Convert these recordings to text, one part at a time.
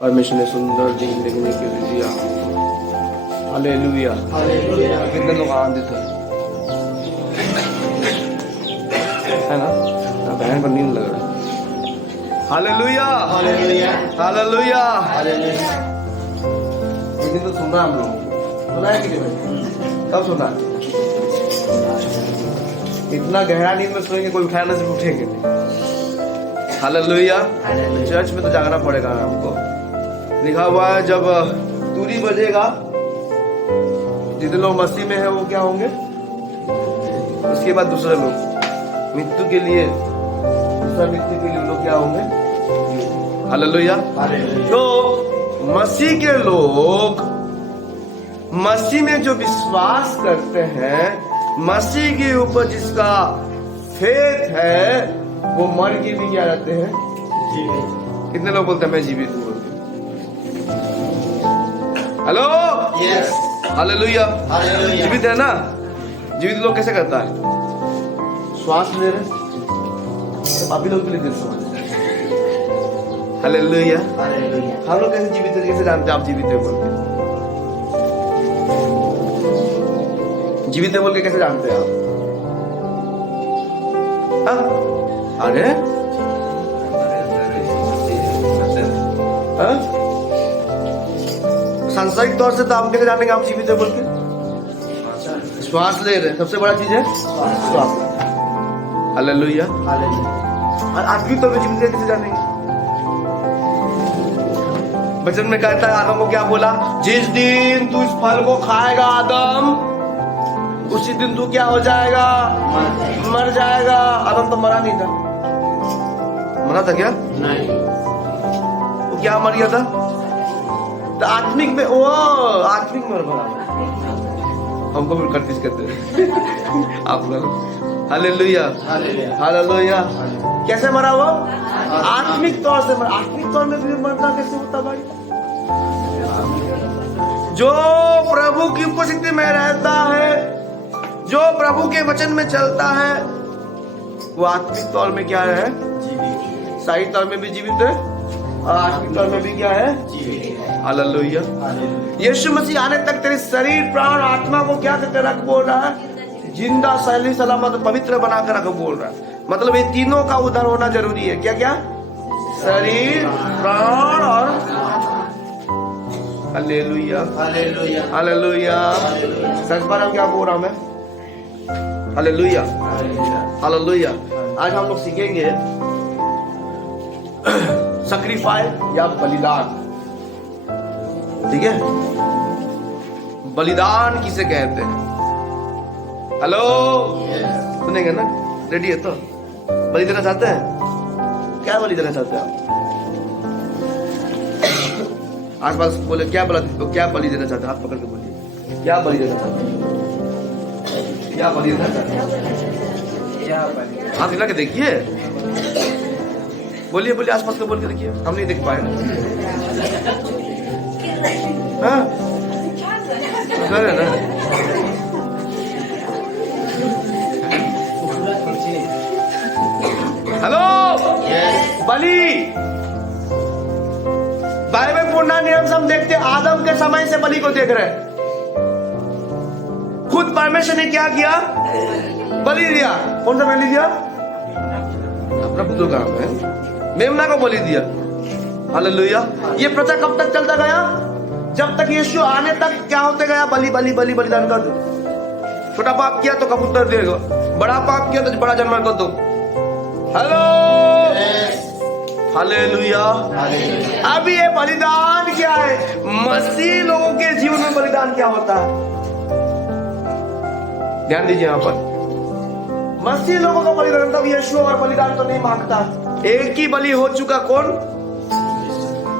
परमेश्वर ने सुंदर दिन देखने के लिए दिया। हालेलुया। कितने लोग आनंदित है ना? बहन पर नींद लग रहा है। Hallelujah, hallelujah. एक दिन तो सुना हम लोग, सुना है कि नहीं भाई? कब सुना? इतना गहरा नींद में सोएंगे, कोई उठाना से उठेंगे नहीं। हालेलुया। चर्च में तो जागना पड़ेगा हमको। लिखा हुआ है जब तुरी बजेगा, जितने लोग मसीह में है वो क्या होंगे? उसके बाद दूसरे लोग मृत्यु के लिए, दूसरा मृत्यु के लिए लोग क्या होंगे? हालेलुया। तो मसीह के लोग, मसीह में जो विश्वास करते हैं, मसीह के ऊपर जिसका फेथ है, वो मर के भी क्या रहते हैं? कितने लोग बोलते हैं मैं जीवित हूँ? Hello, yes, hallelujah. जीवित है ना? जीवित लोग कैसे करता है? श्वास ले रहे, अभी लोग के लिए दिल समझ। हालेलुया। हम लोग कैसे जीवित है? कैसे जानते आप जीवित है बोल के? जीवित है बोल के कैसे जानते हैं आप? अरे सांसारिक तौर से तो आप कैसे जानेंगे आप जीवित है बोल के? श्वास ले रहे, सबसे बड़ा चीज है श्वास। हालेलुया। और आत्मिक तौर पे जीवित है कैसे जानेंगे? वचन में कहता है, आदम को क्या बोला? जिस दिन तू इस फल को खाएगा आदम, उसी दिन तू क्या हो जाएगा? मर जाएगा। आदम तो मरा नहीं था। मरा था क्या? नहीं। वो क्या मर गया था? तो आत्मिक में, वो आत्मिक में मरा। हमको भी करतीस कहते हैं आप लोग। Hallelujah, hallelujah. कैसे मरा वो? आत्मिक तौर से मरा। आत्मिक तौर में भी मरना कैसे होता भाई? जो प्रभु की उपस्थिति में रहता है, जो प्रभु के वचन में चलता है, वो आत्मिक तौर में क्या है? जीवित। शारीरिक तौर में भी जीवित है और आत्मिक तौर में भी क्या है? जीवित। हालेलुया। यीशु मसीह आने तक तेरे शरीर, प्राण, आत्मा को क्या करके रख बोल रहा है? जिंदा, सही सलामत, पवित्र बनाकर रख बोल रहा है। मतलब ये तीनों का उद्धार होना जरूरी है। क्या क्या? शरीर, प्राण और हालेलुया, हालेलुया, हालेलुया। सच बार हम क्या बोल रहा हूं मैं? Hallelujah, hallelujah. आज हम लोग सीखेंगे सैक्रिफाइस या बलिदान। ठीक है? बलिदान किसे कहते हैं? हेलो, सुनेंगे ना? रेडी है तो? बलि देना चाहते हैं? क्या बलि देना चाहते हैं आप? आसपास बोले क्या बलि देना चाहते हैं? हाथ पकड़ के बोलिए, क्या बलि देना चाहते हैं? क्या बलि देना चाहते हैं? हाथ हिला के देखिए, बोलिए बोलिए, आसपास के बोल के देखिए। हम नहीं देख पाए ना। हाँ, है ना? हेलो, बलि। बाइबल पूर्ण नियम से हम देखते हैं, आदम के समय से बलि को देख रहे हैं। खुद परमेश्वर ने क्या किया? बलि दिया। कौन सा बलि दिया? अपना पुत्र का है, मेमना को बलि दिया। हालेलुया। ये प्रथा कब तक चलता गया? जब तक यीशु आने तक क्या होते गया? बलि बलि बलि बलिदान कर दो। छोटा पाप किया तो कबूतर देगा, बड़ा पाप किया तो बड़ा जानवर कर दो। Hello, hallelujah. अभी ये बलिदान क्या है? मसीह लोगों के जीवन में बलिदान क्या होता है? ध्यान दीजिए यहाँ पर। मसीह लोगों का बलिदान, तब यीशु और बलिदान तो नहीं मांगता। एक ही बलि हो चुका, कौन?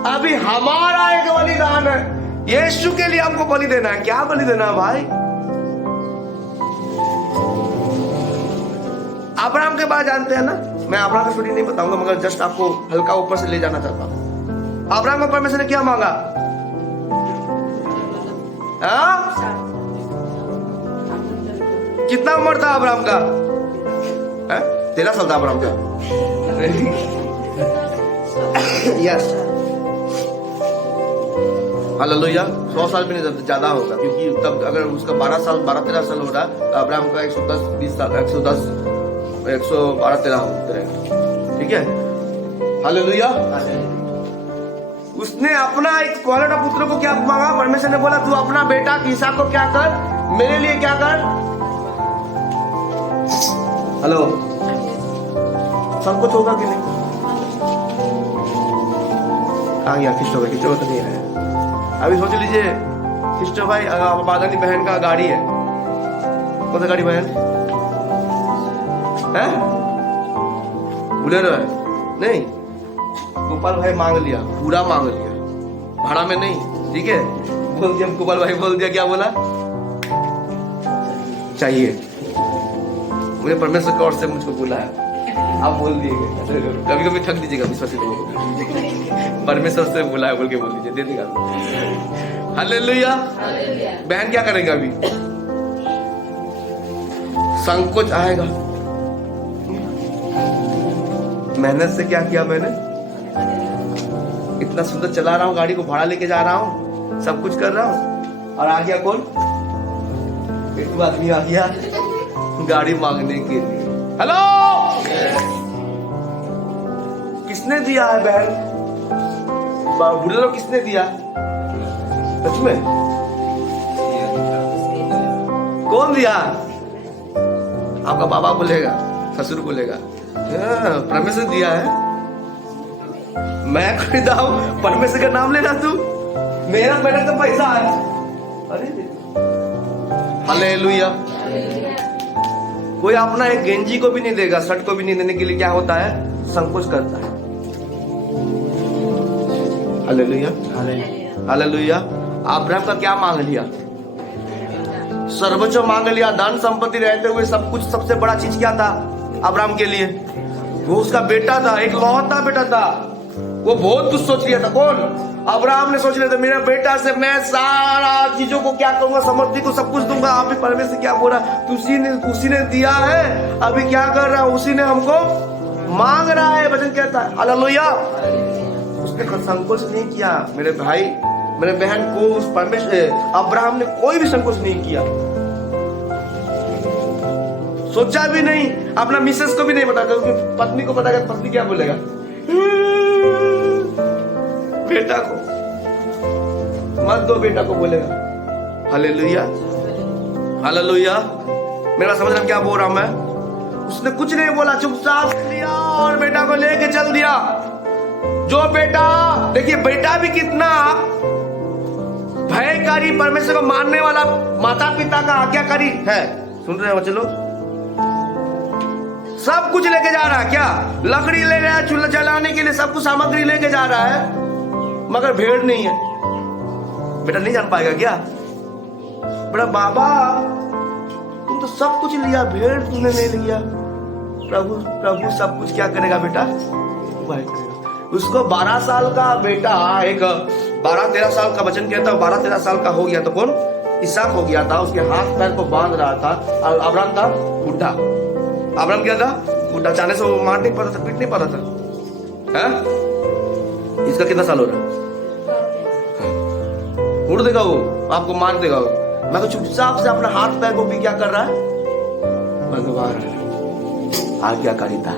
अभी हमारा एक बलिदान है। यीशु के लिए हमको बलि देना है। क्या बलि देना है भाई? अब्राहम के बारे जानते हैं ना? मैं अब्राहम की स्टोरी नहीं बताऊंगा, मगर जस्ट आपको हल्का ऊपर से ले जाना चाहता हूं। अब्राहम को परमेश्वर ने क्या मांगा? कितना उम्र था अब्राहम का? 13 साल था अब्राहम का। यस। हालेलुया। 100 साल भी नहीं, ज्यादा होगा, क्योंकि तब अगर उसका 12-13 साल हो रहा तो अब्राहम का 110-20 साल, 112-13 होता है। ठीक है, हालेलुया। उसने अपना एक कुआरा पुत्र को क्या मांगा? परमेश्वर ने बोला तू अपना बेटा इसहाक को क्या कर, मेरे लिए क्या कर। हेलो, सब कुछ होगा कि नहीं? कहाँ गया खिस्टो भाई? खिस्टो तो नहीं है अभी। सोच लीजिए खिस्टो भाई, बादानी बहन का गाड़ी है। कौन सा गाड़ी बहन है? बुलेरो है? नहीं, गोपाल भाई मांग लिया, पूरा मांग लिया, भाड़ा में नहीं। ठीक है, बोल दिया गोपाल भाई, बोल दिया, क्या बोला? चाहिए मुझे, परमेश्वर की ओर से मुझको बुलाया। आप बोल दिए, कभी कभी ठग दीजिएगा विश्वासी लोगों को, परमेश्वर से बुलाया बोल के बोल दीजिए, दे देगा। हालेलुया। बहन क्या करेंगे अभी? संकोच आएगा। मेहनत से क्या किया मैंने? इतना सुंदर चला रहा हूँ, गाड़ी को भाड़ा लेके जा रहा हूँ, सब कुछ कर रहा हूँ, और आ गया कौन? एक आदमी आ गया गाड़ी मांगने के लिए। हेलो, किसने दिया है बहन? बुलेरो किसने दिया? सच में कौन दिया? आपका बाबा बोलेगा, ससुर बोलेगा, परमेश्वर दिया है। मैं खरीदा हूं, परमेश्वर का नाम लेना तू? मेरा मेहनत का पैसा है। अरे हालेलुया। कोई अपना एक गेंजी को भी नहीं देगा, शर्ट को भी नहीं देने के लिए क्या होता है? संकोच करता है। Hallelujah, hallelujah. अब्राहम का क्या मांग लिया? सर्वोच्च मांग लिया। धन संपत्ति रहते हुए सब कुछ, सबसे बड़ा चीज क्या था अब्राहम के लिए? वो उसका बेटा था, एक लौता बेटा था। वो बहुत कुछ सोच लिया था। कौन? अब्राहम ने सोच लिया था, मेरा बेटा से मैं सारा चीजों को क्या करूंगा, समृद्धि को सब कुछ दूंगा। अभी परमेश्वर क्या बोला? उसी ने दिया है, अभी क्या कर रहा है? उसी ने हमको मांग रहा है, वचन कहता है। हालेलुया। उसने संकोच नहीं किया मेरे भाई, मेरे बहन को। उस परमेश्वर अब्राहम ने कोई भी संकोच नहीं किया, सोचा भी नहीं। अपना मिसेस को भी नहीं बताया, क्योंकि पत्नी को बताया, पत्नी क्या बोलेगा? बेटा को मत दो, बेटा को बोलेगा। Hallelujah, hallelujah. मेरा समझ रहा क्या बोल रहा हूं मैं? उसने कुछ नहीं बोला, चुपचाप लिया और बेटा को लेके चल दिया। जो बेटा, देखिए बेटा भी कितना भयकारी, परमेश्वर को मानने वाला, माता पिता का आज्ञाकारी है। सुन रहे हो बच्चे लोग? सब कुछ लेके जा रहा है। क्या? लकड़ी ले रहा है, चूल्हा जलाने के लिए सब कुछ सामग्री लेके जा रहा है, मगर भेड़ नहीं है। बेटा नहीं जान पाएगा क्या? बड़ा बाबा तुम तो सब कुछ लिया, भेड़ तुमने नहीं लिया। प्रभु सब कुछ क्या करेगा बेटा? वही करेगा। उसको 12 साल का बेटा, एक 12-13 साल का वचन कहता है, 12-13 साल का हो गया तो कौन? इसहाक हो गया था। उसके हाथ पैर को बांध रहा था। और अब्राहम था बुढ़ा। अब्राहम क्या था? बुढ़ा। चाहने से वो मार नहीं पाता था, पीट नहीं पाता था। है? इसका कितना साल हो रहा है? उड़ देगा वो, आपको मार देगा वो। मैं तो चुपचाप से अपना हाथ पैर को भी क्या कर रहा है? भगवान आज्ञाकारिता।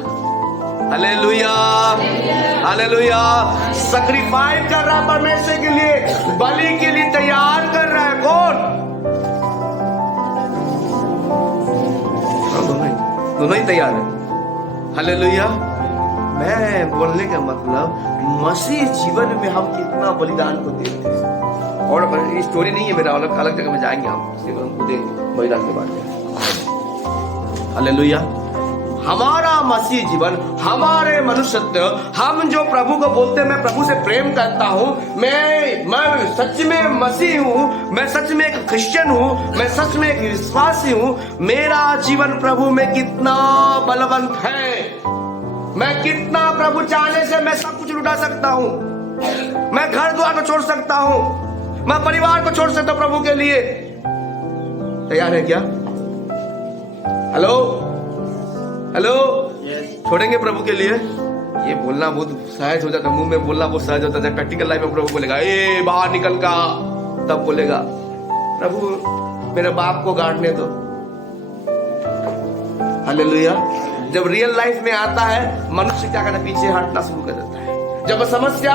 Hallelujah, hallelujah. सैक्रिफाइस कर रहा है परमेश्वर के लिए, बलि के लिए तैयार कर रहा है। कौन? दोनों ही तैयार है। हालेलुया। मैं बोलने का मतलब, मसीह जीवन में हम कितना बलिदान को देते हैं। और स्टोरी नहीं है मेरा, अलग जगह में जाएंगे हम, हमको देंगे बलिदान के बारे में। हालेलुया। हमारा मसीह जीवन, हमारे मनुष्यत्व, हम जो प्रभु को बोलते हैं मैं प्रभु से प्रेम करता हूँ, मैं सच में मसीह हूँ, मैं सच में एक क्रिश्चियन हूँ, मैं सच में एक विश्वासी हूँ। मेरा जीवन प्रभु में कितना बलवंत है। मैं कितना प्रभु चाहने से मैं सब कुछ लुटा सकता हूँ। मैं घर द्वार को छोड़ सकता हूँ, मैं परिवार को छोड़ सकता हूँ प्रभु के लिए। तैयार है क्या? Hello, hello. छोड़ेंगे प्रभु के लिए? ये बोलना बहुत सहज हो जाता, मुंह में बोलना बहुत सहज होता है। प्रैक्टिकल लाइफ में प्रभु बोलेगा ए बाहर निकल का, तब बोलेगा प्रभु मेरे बाप को गाड़ने दो। हालेलुया। जब रियल लाइफ में आता है मनुष्य क्या करना, पीछे हटना शुरू कर देता है। जब समस्या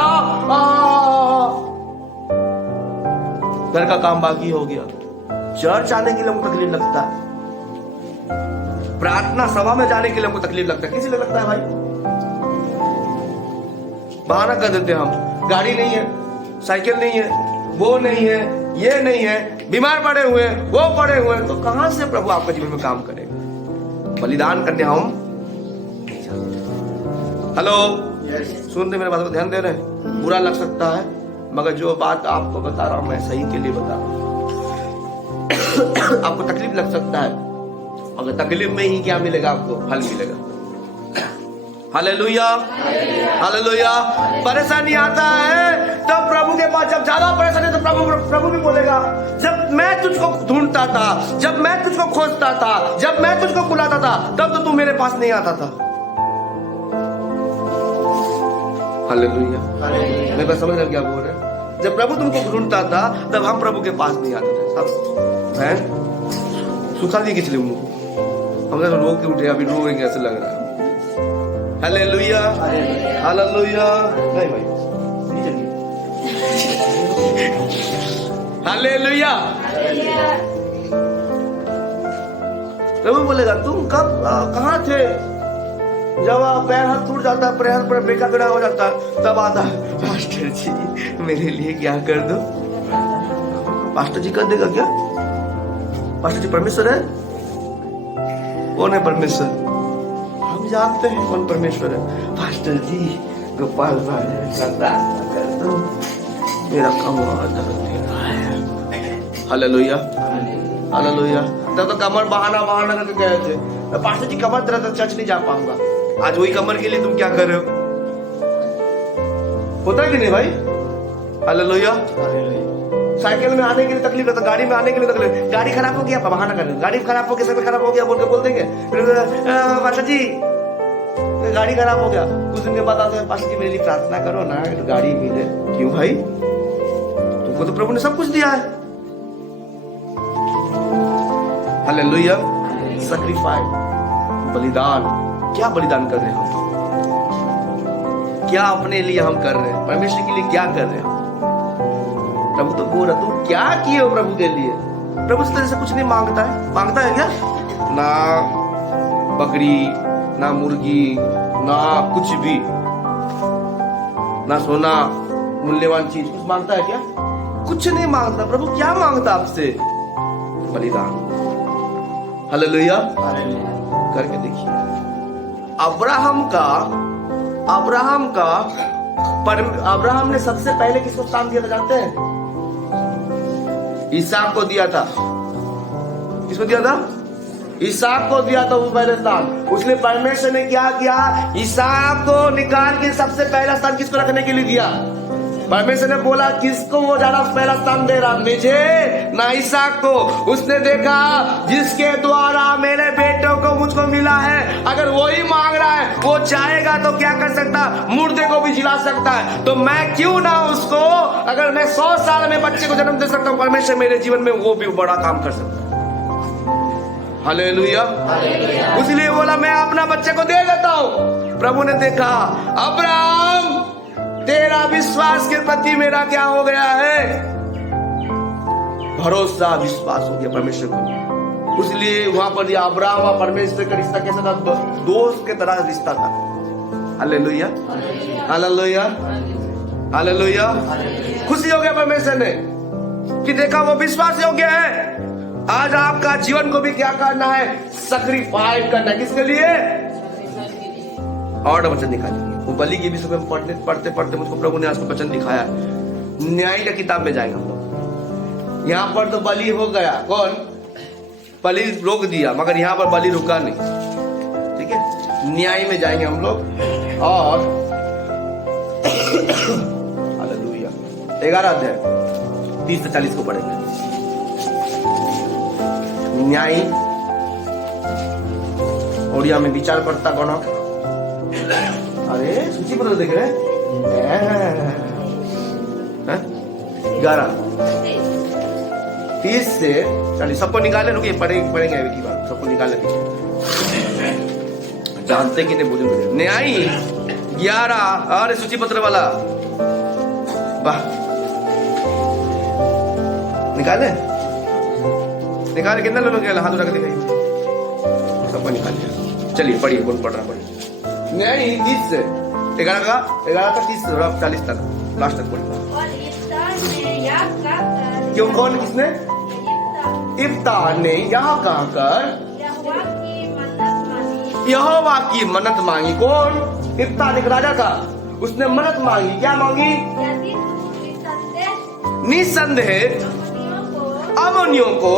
घर का काम बाकी हो गया, चर्च आने के लिए हमको तकलीफ लगता है, प्रार्थना सभा में जाने के लिए हमको तकलीफ लगता है। किसी लिए लगता है भाई? बहाना कर देते हैं हम, गाड़ी नहीं है, साइकिल नहीं है, वो नहीं है, ये नहीं है, बीमार पड़े हुए, वो पड़े हुए, तो कहां से प्रभु आपके जीवन में काम करेगा? बलिदान करने हम नहीं जाते। हेलो, सुनते मेरे बात को ध्यान दे रहे हैं? बुरा लग सकता है, मगर जो बात आपको बता रहा हूं मैं सही के लिए बता रहा हूं। आपको तकलीफ लग सकता है, अगर तकलीफ में ही क्या मिलेगा आपको? फल मिलेगा। Hallelujah, hallelujah. परेशानी आता है तो प्रभु के पास, जब ज्यादा परेशानी तो प्रभु भी बोलेगा जब मैं तुझको ढूंढता था, जब मैं तुझको खोजता था, जब मैं तुझको बुलाता था, तब तो तू मेरे पास नहीं आता था। हालेलुया। मेरे पास समझ रहे क्या बोल रहे हैं? जब प्रभु तुमको ढूंढता था तब हम प्रभु के पास नहीं आते थे। सब सुखा दी किस लिए हम रो के उठे, अभी रोएंगे ऐसे लग रहा है। Hallelujah, hallelujah. नहीं भाई, हालेलुया। प्रभु बोलेगा तुम कब कहाँ थे? जब पैर हाथ टूट जाता, पैर पर बेका बेड़ा हो जाता, तब आता पास्टर जी मेरे लिए क्या कर दो। पास्टर जी कर देगा क्या? पास्टर जी परमेश्वर है? कौन है परमेश्वर? हम जानते हैं कौन परमेश्वर है। पास्टर जी गोपाल भाई कर दो, मेरा कमर दर्द दे रहा है। Hallelujah, hallelujah. तब तो कमर बहाना करके गए थे, पास्टर जी कमर दर्द, चर्च नहीं जा पाऊंगा। आज वही कमर के लिए तुम क्या कर रहे हो? होता है कि नहीं भाई? हालेलुया। साइकिल में आने के लिए तकलीफ लगता, गाड़ी में आने के लिए तकलीफ, गाड़ी खराब हो गया बहाना कर, गाड़ी खराब हो गया, सब खराब हो गया बोल के बोल देंगे पास्टर जी गाड़ी खराब हो गया। कुछ दिन के बाद आते हैं पास्टर जी मेरे लिए प्रार्थना करो ना, गाड़ी मिले। क्यों भाई? तुमको तो प्रभु ने सब कुछ दिया है। हालेलुया। सैक्रिफाइस, बलिदान। क्या बलिदान कर रहे हैं हम? क्या अपने लिए हम कर रहे हैं? परमेश्वर के लिए क्या कर रहे हैं? प्रभु तो बोल रहा, तुम क्या किए हो प्रभु के लिए? प्रभु इस तरह से कुछ नहीं मांगता है। मांगता है क्या? ना बकरी, ना मुर्गी, ना कुछ भी, ना सोना, मूल्यवान चीज कुछ मांगता है क्या? कुछ नहीं मांगता। प्रभु क्या मांगता आपसे? बलिदान। हालेलुया। करके देखिए। अब्राहम ने सबसे पहले किसको स्थान दिया था जानते हैं? इसहाक को दिया था। किसको दिया था? इसहाक को दिया था वो पहले स्थान। उसने परमेश्वर ने क्या किया? इसहाक को निकाल के सबसे पहला स्थान किसको रखने के लिए दिया? परमेश्वर ने बोला किसको वो ज्यादा पहला स्थान दे रहा? मुझे ना इसहाक को। उसने देखा जिसके द्वारा मेरे बेटों को मुझको मिला है, अगर वही मांग रहा है, वो चाहेगा तो क्या कर सकता? मुर्दे को भी जिला सकता है। तो मैं क्यों ना उसको, अगर मैं 100 साल में बच्चे को जन्म दे सकता हूँ, परमेश्वर मेरे जीवन में वो भी बड़ा काम कर सकता है। हालेलुया। इसलिए बोला मैं अपना बच्चे को दे देता हूँ। प्रभु ने देखा अब्राहम तेरा विश्वास के प्रति मेरा क्या हो गया है? भरोसा, विश्वास हो गया परमेश्वर को। इसलिए वहां पर अब्राहम और परमेश्वर का रिश्ता कैसा था? दोस्त के तरह रिश्ता था। Hallelujah, hallelujah, hallelujah. खुशी हो गया परमेश्वर ने कि देखा वो विश्वास योग्य है। आज आपका जीवन को भी क्या करना है? सैक्रिफाइस करना है। किसके लिए? और वचन दिखाएंगे। वो बलि के विषय में पढ़ते पढ़ते मुझको प्रभु ने आज को वचन दिखाया। न्याय की किताब में जाएंगे हम लोग। यहाँ पर तो बलि हो गया, कौन? बलि रोक दिया, मगर यहाँ पर बलि रुका नहीं। ठीक है, न्याय में जाएंगे हम लोग। और हालेलुया 11 अध्याय 30 से 40 को पढ़ेंगे। न्याय ओडिया में विचार करता गण। अरे सूची पत्र देख रहे हैं 11 30 से 40 सबको निकाले। रुकिए पढ़ेंगे अभी की बात, सबको निकाले जानते कि नहीं बोले न्यायी 11 अरे सूची पत्र वाला वाह निकाले कितना लोग हाथ उठा के दिखाइए सबको निकालिए। चलिए पढ़िए कौन पढ़ रहा पढ़िए न्यायी 30 से 11 का 30 से 40 तक लास्ट तक पढ़िए। क्यों कौन किसने इफ्ता ने यहाँ कहकर यहोवा की मन्नत मांगी। कौन इफ्ता एक राजा था, उसने मन्नत मांगी। क्या मांगी? निसंदेह अम्मोनियों को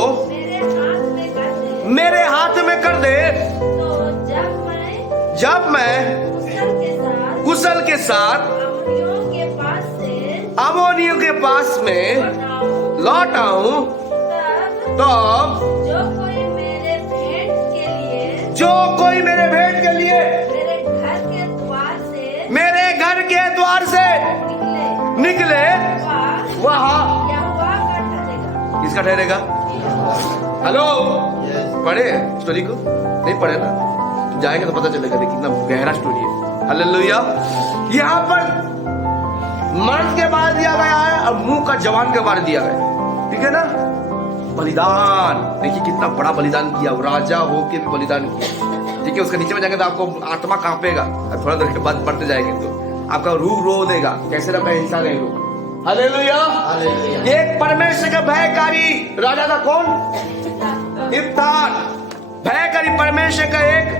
मेरे हाथ में कर दे, जब मैं कुशल के साथ अम्मोनियों के पास में लौट आऊं, तो जो कोई मेरे भेंट के लिए मेरे घर के द्वार से निकले वहाँ किसका ठहरेगा? हेलो पढ़े स्टोरी को? नहीं पढ़े ना, जाएंगे तो पता चलेगा कितना गहरा स्टोरी है। हालेलुया। यहाँ पर मर्द के बारे दिया गया है और मुंह का जवान के बारे दिया गया है, ठीक है ना। बलिदान देखिए कितना बड़ा बलिदान किया, राजा होके भी बलिदान किया, ठीक है। उसके नीचे में जाएंगे तो आपको आत्मा कांपेगा, थोड़ा देर के बाद बढ़ते जाएंगे तो आपका रूह रो देगा, कैसे रहता है इंसान है रूह। हालेलुया। एक परमेश्वर का भयकारी राजा था। कौन? इफ्तान। भयकारी परमेश्वर का एक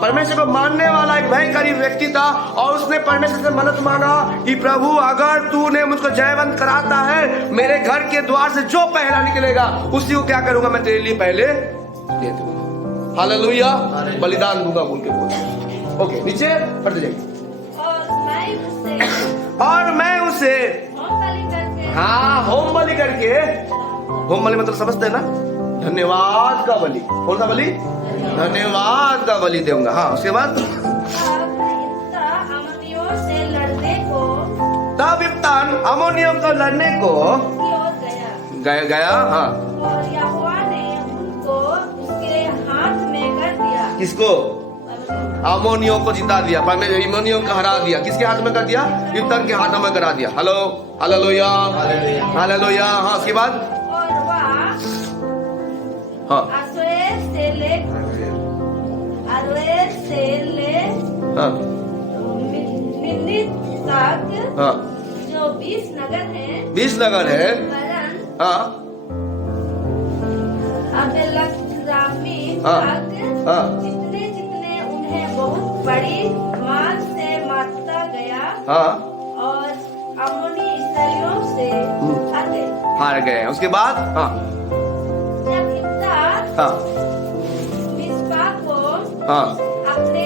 परमेश्वर को मानने वाला एक भयकारी व्यक्ति था, और उसने परमेश्वर से मन्नत मांगा कि प्रभु अगर तूने मुझको जयवंत कराता है, मेरे घर के द्वार से जो पहला निकलेगा उसी को क्या करूंगा, मैं तेरे लिए पहले दे दूंगा। हालेलुया। बलिदान दूंगा बोल के बोल। ओके नीचे पढ़ते जाइए। और मैं उसे होम बलि करके, होम बलि मतलब समझते हैं ना, धन्यवाद का बलि। कौन सा बलि? धन्यवाद का बलि दूंगा। हाँ उसके बाद तब इफ्तान अम्मोनियों को लड़ने को गया। हाँ और यहोवा ने उनको उसके हाथ में कर दिया। किसको? अम्मोनियों को जिता दिया, अम्मोनियों को हरा दिया। किसके हाथ में कर दिया? इफ्तान के हाथ में करा दिया। Hello hallelujah hallelujah. हाँ उसके बाद और वह अरोएर से ले मिन्नीत तक जो 20 नगर हैं, 20 नगर है। हाँ जितने उन्हें बहुत बड़ी मार से मारता गया। हाँ और अम्मोनी इसराइलियों से हार गए। उसके बाद जब इफ्ता मिस्पा को अपने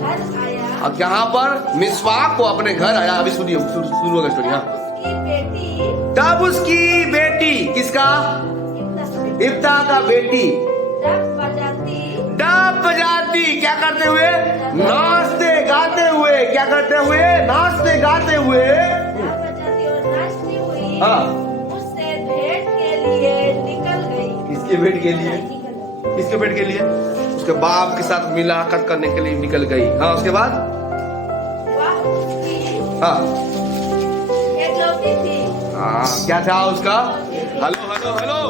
घर आया। अब यहाँ पर मिस्वाक को अपने घर आया। अभी सुनिए शुरू होगा स्टोरी। हाँ तब उसकी बेटी किसका? इफ्ता का बेटी डब बजाती। क्या करते हुए? नाचते गाते हुए। क्या करते हुए? नाचते गाते हुए। हाँ उससे भेंट के लिए निकल गई। किसके भेंट के लिए? किसके भेंट के लिए? उसके बाप के साथ मिलाकत करने के लिए निकल गई। हाँ उसके बाद हाँ थी। हाँ क्या था उसका? Hello hello hello.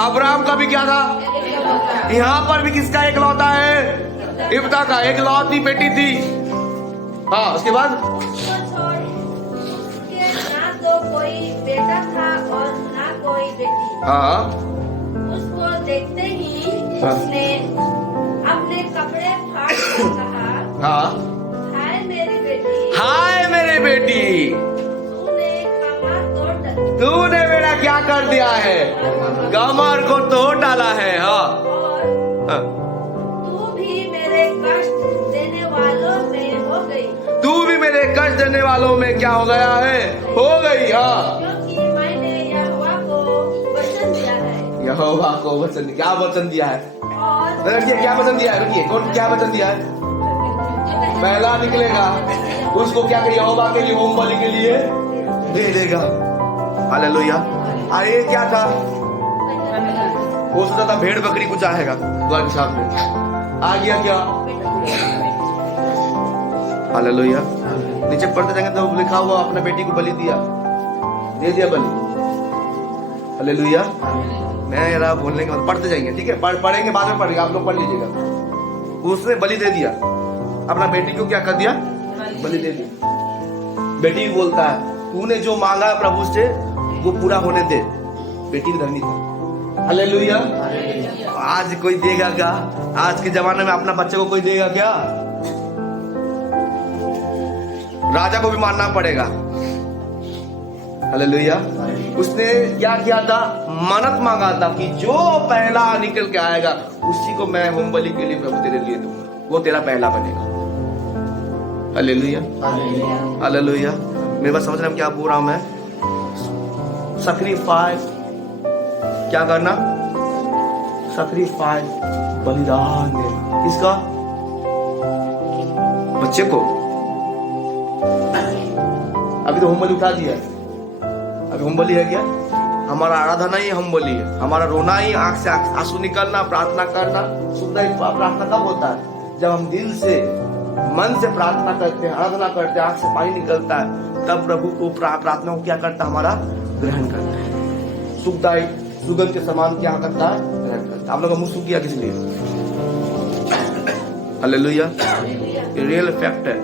अब्राहम का भी क्या था? यहाँ पर भी किसका एकलौता है? इफ्ता का एकलौती बेटी थी। हाँ उसके बाद उसके ना तो कोई बेटा था और ना कोई बेटी। हाँ उसको देखते ही उसने अपने कपड़े फाड़ कर कहा, हाँ हाय मेरी बेटी, हाय मेरी बेटी, तूने मेरा क्या कर दिया है? कमर को तोड़ डाला है। हाँ तू भी मेरे कष्ट देने वालों में हो गई। तू भी मेरे कष्ट देने वालों में क्या हो गया है? हो गई। हाँ क्योंकि मैंने यहोवा को वचन दिया है। यहोवा को वचन क्या वचन दिया है? और रुकिए क्या वचन दिया है? रुकिए कौन क्या वचन दिया है? पहला निकलेगा उसको क्या करिए, यहोवा के लिए होम बलि के लिए दे देगा। हालेलुया। और ये क्या था, वो सोचा था भेड़ बकरी कुछ आएगा द्वार के सामने, आ गया क्या? हालेलुया। नीचे पढ़ते जाएंगे तो लिखा हुआ अपने बेटी को बलि दिया, दे दिया बलि। हालेलुया। मैं यार बोलने के बाद पढ़ते जाएंगे, ठीक है, पढ़ेंगे बाद में पढ़ेंगे, आप लोग पढ़ लीजिएगा। उसने बलि दे दिया, अपना बेटी को क्या कर दिया, बलि दे दिया। बेटी भी बोलता है तूने जो मांगा है प्रभु से वो पूरा होने दे। बेटी भी धर्मी था। हालेलुया। आज कोई देगा क्या? आज के जमाने में अपना बच्चे को कोई देगा क्या? राजा को भी मानना पड़ेगा। हालेलुया। उसने क्या किया था, मन्नत मांगा था कि जो पहला निकल के आएगा उसी को मैं होम बलि के लिए प्रभु तेरे लिए दूंगा, वो तेरा पहला बनेगा। हालेलुया। हालेलुया। मेरे बात समझ रहे हैं क्या बोल रहा हूं मैं? सैक्रिफाइस क्या करना, सैक्रिफाइस बलिदान देना। किसका? बच्चे को। अभी तो होम बलि उठा दिया, अभी होम बलि है क्या? हमारा आराधना ही होम बलि है, हमारा रोना ही, आंख से आंसू निकलना, प्रार्थना करना। शुद्ध प्रार्थना कब होता है? जब हम दिल से मन से प्रार्थना करते हैं, आराधना करते हैं, आंख से पानी निकलता है, तब प्रभु को प्रार्थना को क्या करता है, हमारा ग्रहण करता है। सुखदायी सुगंध के समान क्या करता है, ग्रहण करता है। आप लोगों का मुंह सूख गया किस लिए? हालेलुया। ये रियल फैक्ट है।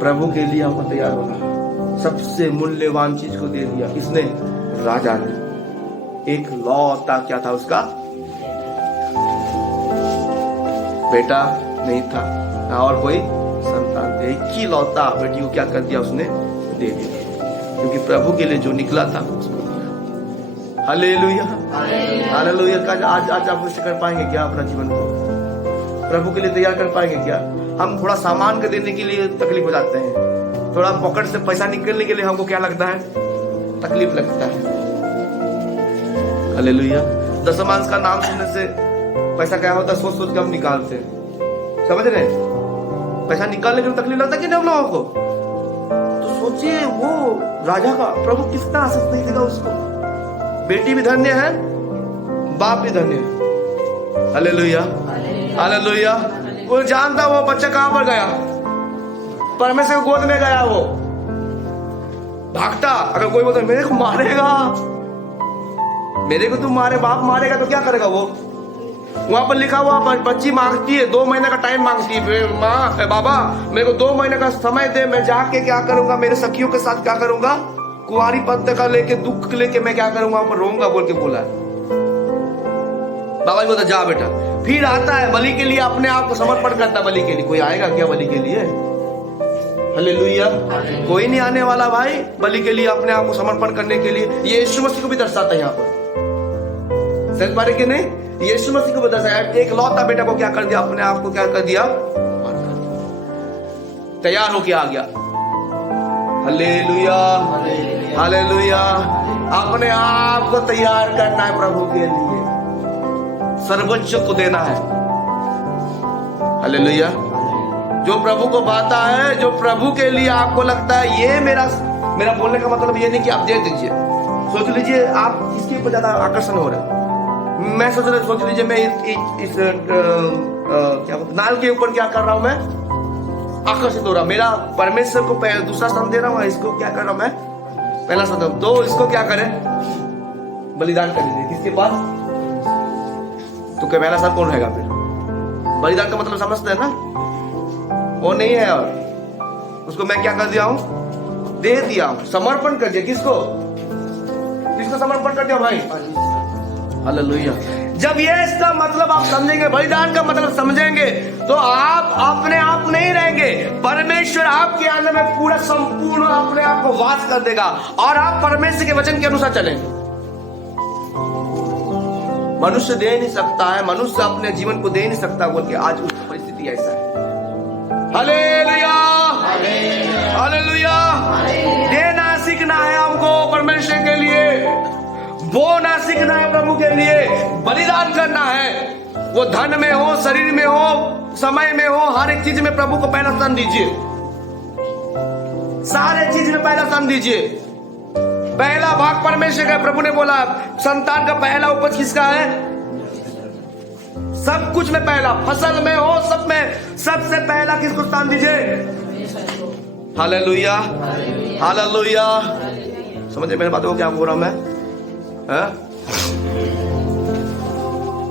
प्रभु के लिए हमको तैयार होना। सबसे मूल्यवान चीज को दे दिया किसने? राजा ने। एक लौता क्या था उसका? बेटा नहीं था, ना और कोई संतान थे, एक ही लौता बेटी को क्या कर दिया, उसने दे दिया, क्योंकि प्रभु के लिए जो निकला था उसको दिया। हालेलुया। हालेलुया। आज आप उससे कर पाएंगे क्या अपना जीवन को? प्रभु के लिए तैयार कर पाएंगे क्या? हम थोड़ा सामान के देने के लिए तकलीफ हो जाते हैं, थोड़ा पॉकेट से पैसा निकलने के लिए हमको क्या लगता है, तकलीफ लगता है। हालेलुया। दशमांश का नाम सुनने से पैसा क्या होता है, सोच सोच के हम निकालते हैं। समझ रहे हैं? पैसा निकालने के लिए तकलीफ लगता है कि नहीं हम लोगों को? तो सोचिए वो राजा का प्रभु कितना आसक्त नहीं देगा उसको। बेटी भी धन्य है, बाप भी धन्य है। हालेलुया। हालेलुया। वो जानता वो बच्चा कहां पर गया, परमेश्वर की गोद में गया, वो भागता। अगर कोई बोलता मेरे को मारेगा, मेरे को तू मारे, बाप मारेगा, तो क्या करेगा वो? वहां पर लिखा हुआ बच्ची मांगती है, 2 महीने का टाइम मांगती है, माँ बाबा मेरे को 2 महीने का समय दे, मैं जाके क्या करूंगा, मेरे सखियों के साथ क्या करूंगा, कुंवारी पत्ते का लेके दुख लेके मैं क्या करूंगा, वहां पर रोऊंगा बोल के बोला। बाबा जी बोलता जा बेटा। फिर आता है बलि के लिए, अपने आप को समर्पण करता है बलि के लिए। कोई आएगा क्या बलि के लिए? हालेलुया। कोई नहीं आने वाला भाई बलि के लिए, अपने आप को समर्पण करने के लिए। ये यीशु मसीह को भी दर्शाता है यहाँ पर, समझ पा रहे कि नहीं? यीशु मसीह को भी दर्शाया। एक लौता बेटा को क्या कर दिया, अपने आप को क्या कर दिया, तैयार होके आ गया। हालेलुया। हालेलुया। अपने आप को तैयार करना है प्रभु के लिए, सर्वोच्च को देना है। हालेलुया। जो प्रभु को पाता है, जो प्रभु के लिए आपको लगता है ये मेरा बोलने का मतलब ये नहीं कि आप दे दीजिए। सोच लीजिए आप किसके ऊपर ज्यादा आकर्षण हो रहा है। मैं सोच लीजिए मैं इस क्या नाल के ऊपर क्या कर रहा हूं, मैं आकर्षित हो रहा हूं। मेरा परमेश्वर को दूसरा स्थान दे रहा हूं, इसको क्या कर रहा हूं, मैं पहला स्थान। तो इसको क्या करें, बलिदान कर दीजिए। किसके पास? तो क्या पहला स्थान कौन रहेगा? फिर बलिदान का मतलब समझते हैं ना, वो नहीं है। और उसको मैं क्या कर दिया हूं, दे दिया हूं, समर्पण कर दिया। किसको? किसको समर्पण कर दिया भाई? हालेलुया। जब ये इसका मतलब आप समझेंगे, बलिदान का मतलब समझेंगे, तो आप अपने आप नहीं रहेंगे। परमेश्वर आपके अंदर में पूरा संपूर्ण अपने आप को वास कर देगा और आप परमेश्वर के वचन के अनुसार चलेंगे। मनुष्य दे नहीं सकता है, मनुष्य अपने जीवन को दे नहीं सकता बोल के आज उसकी परिस्थिति ऐसा है। हालेलुया। हालेलुया। देना सीखना है हमको परमेश्वर के लिए, वो ना सीखना है प्रभु के लिए बलिदान करना है। वो धन में हो, शरीर में हो, समय में हो, हर एक चीज में प्रभु को पहला स्थान दीजिए। सारे चीज में पहला स्थान दीजिए। पहला भाग परमेश्वर का। प्रभु ने बोला संतान का पहला उपज किसका है? सब कुछ में पहला, फसल में हो, सब में सबसे पहला किसको स्थान दीजिए? Hallelujah, hallelujah. समझे मेरे बातों को क्या बोल रहा हूं मैं?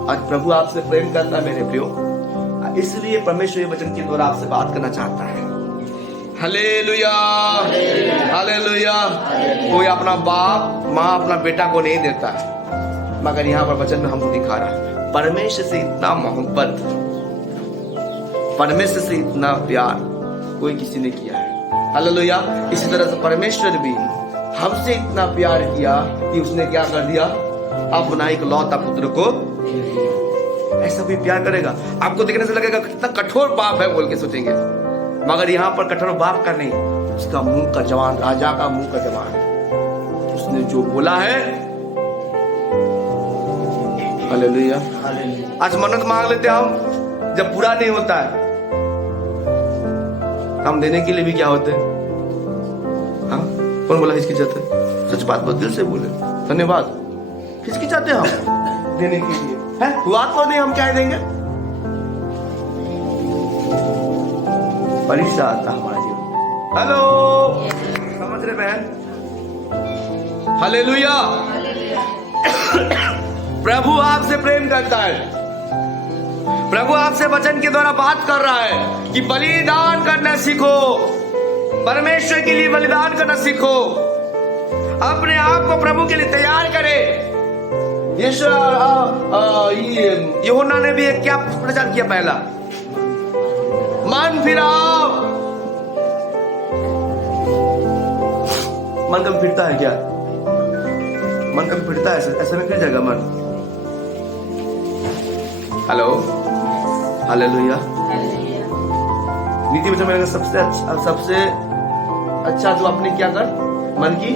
आज प्रभु आपसे प्रेम करता है मेरे प्रियो, इसलिए परमेश्वर ये वचन के द्वारा आपसे बात करना चाहता है। Hallelujah, hallelujah. कोई अपना बाप माँ अपना बेटा को नहीं देता है, मगर यहाँ पर वचन में हमको दिखा रहा है परमेश्वर से इतना मोहब्बत, परमेश्वर से इतना प्यार कोई किसी ने किया है। हालेलुया। इसी तरह से परमेश्वर भी हमसे इतना प्यार किया कि उसने क्या कर दिया? अपना एक लौता पुत्र को। ऐसा कोई प्यार करेगा? आपको देखने से लगेगा कितना कठोर बाप है बोल के सोचेंगे, मगर यहाँ पर कठोर बाप का नहीं, उसका मुंह का जवान, राजा का मुंह का जवान, उसने जो बोला है। हालेलुया। आज मन्नत मांग लेते हम, जब पूरा नहीं होता है हम देने के लिए भी क्या होते हैं? हाँ, कौन बोला हिचकिचाते? सच बात बहुत दिल से बोले, धन्यवाद। हिचकिचाते हम देने के लिए है, हुआ तो नहीं, हम क्या देंगे? परीक्षा आता हमारे जीवन। हेलो, समझ रहे बहन? हालेलुया। प्रभु आपसे प्रेम करता है। प्रभु आपसे वचन के द्वारा बात कर रहा है कि बलिदान करना सीखो, परमेश्वर के लिए बलिदान करना सीखो, अपने आप को प्रभु के लिए तैयार करे। यूहन्ना ने भी एक क्या प्रचार किया? पहला मन फिराओ। मन कभी फिरता है क्या? मन कभी फिरता है? ऐसा नहीं फिर जाएगा मन। Hello, hallelujah. नीति वचन में सबसे अच्छा जो आपने क्या कर? मन की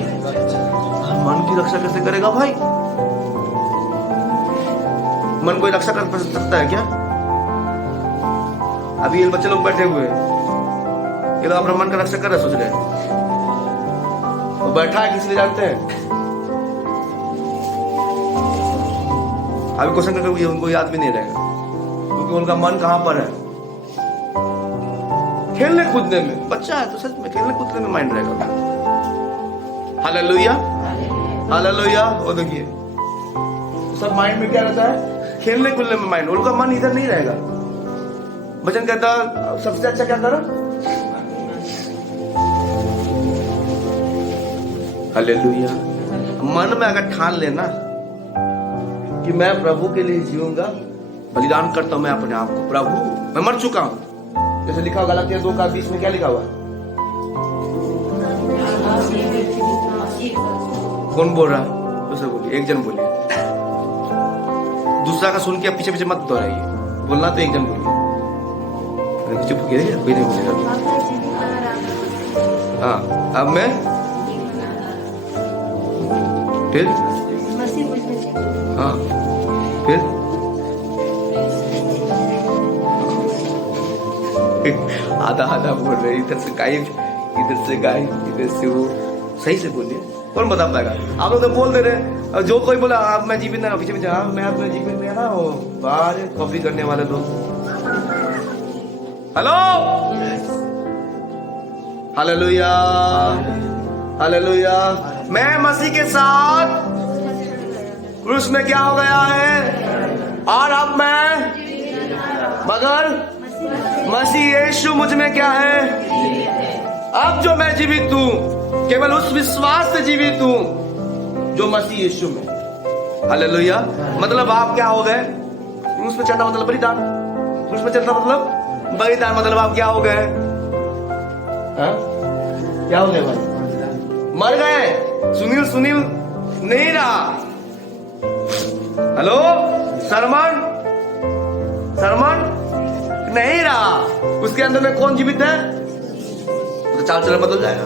रक्षा कैसे करेगा भाई? मन कोई रक्षा कर सकता है क्या? अभी ये बच्चे लोग बैठे हुए हैं, ये लोग अपना मन का रक्षा कर रहे, सोच रहे हैं वो बैठा है किस लिए जानते हैं? अभी क्वेश्चन करके उनको याद भी नहीं रहेगा, क्योंकि उनका मन कहां पर है? खेलने कूदने में। बच्चा है तो सच में खेलने कूदने में माइंड रहेगा। Hallelujah, hallelujah. वो देखिए सब माइंड में क्या रहता है? खेलने कूदने में माइंड, उनका मन इधर नहीं रहेगा। वचन कहता सबसे अच्छा क्या करो? हालेलुया। मन में अगर ठान लेना कि मैं प्रभु के लिए जीऊंगा, बलिदान करता हूं मैं अपने आप को, प्रभु मैं मर चुका हूं, जैसे लिखा हुआ गलातिया 2:20 में क्या लिखा हुआ? कौन बोल रहा? दूसरा बोलिए, एक जन बोलिए, दूसरा का सुन के पीछे पीछे मत दोहराइए, बोलना तो एक जन बोलिए। चुप कोई नहीं बोलेगा। हाँ, अब मैं फिर हाँ फिर आधा आधा बोल रहे, इधर से गाय, इधर से गाय, इधर से वो। सही से बोलिए, कौन बता पाएगा? आप लोग तो बोल दे रहे, जो कोई बोला आप मैं जीवित ना, पीछे पीछे हाँ मैं अपने जीवित में ना हो, बाहर कॉपी करने वाले लोग। Hello, hallelujah, hallelujah. मैं मसीह के साथ क्रूस में क्या हो गया है, और अब मैं, मगर मसीह यीशु मुझ में क्या है? अब जो मैं जीवित हूं, केवल उस विश्वास से जीवित हूं जो मसीह यीशु में। हालेलुया। मतलब आप क्या हो गए? क्रूस में चढ़ना मतलब बलिदान, क्रूस में चढ़ना मतलब बलिदान, मतलब आप क्या हो गए? क्या हो गए भाई? मर गए। सुनील नहीं रहा। हेलो, सरमन नहीं रहा। उसके अंदर में कौन जीवित है? तो चाल चलन बदल जाएगा।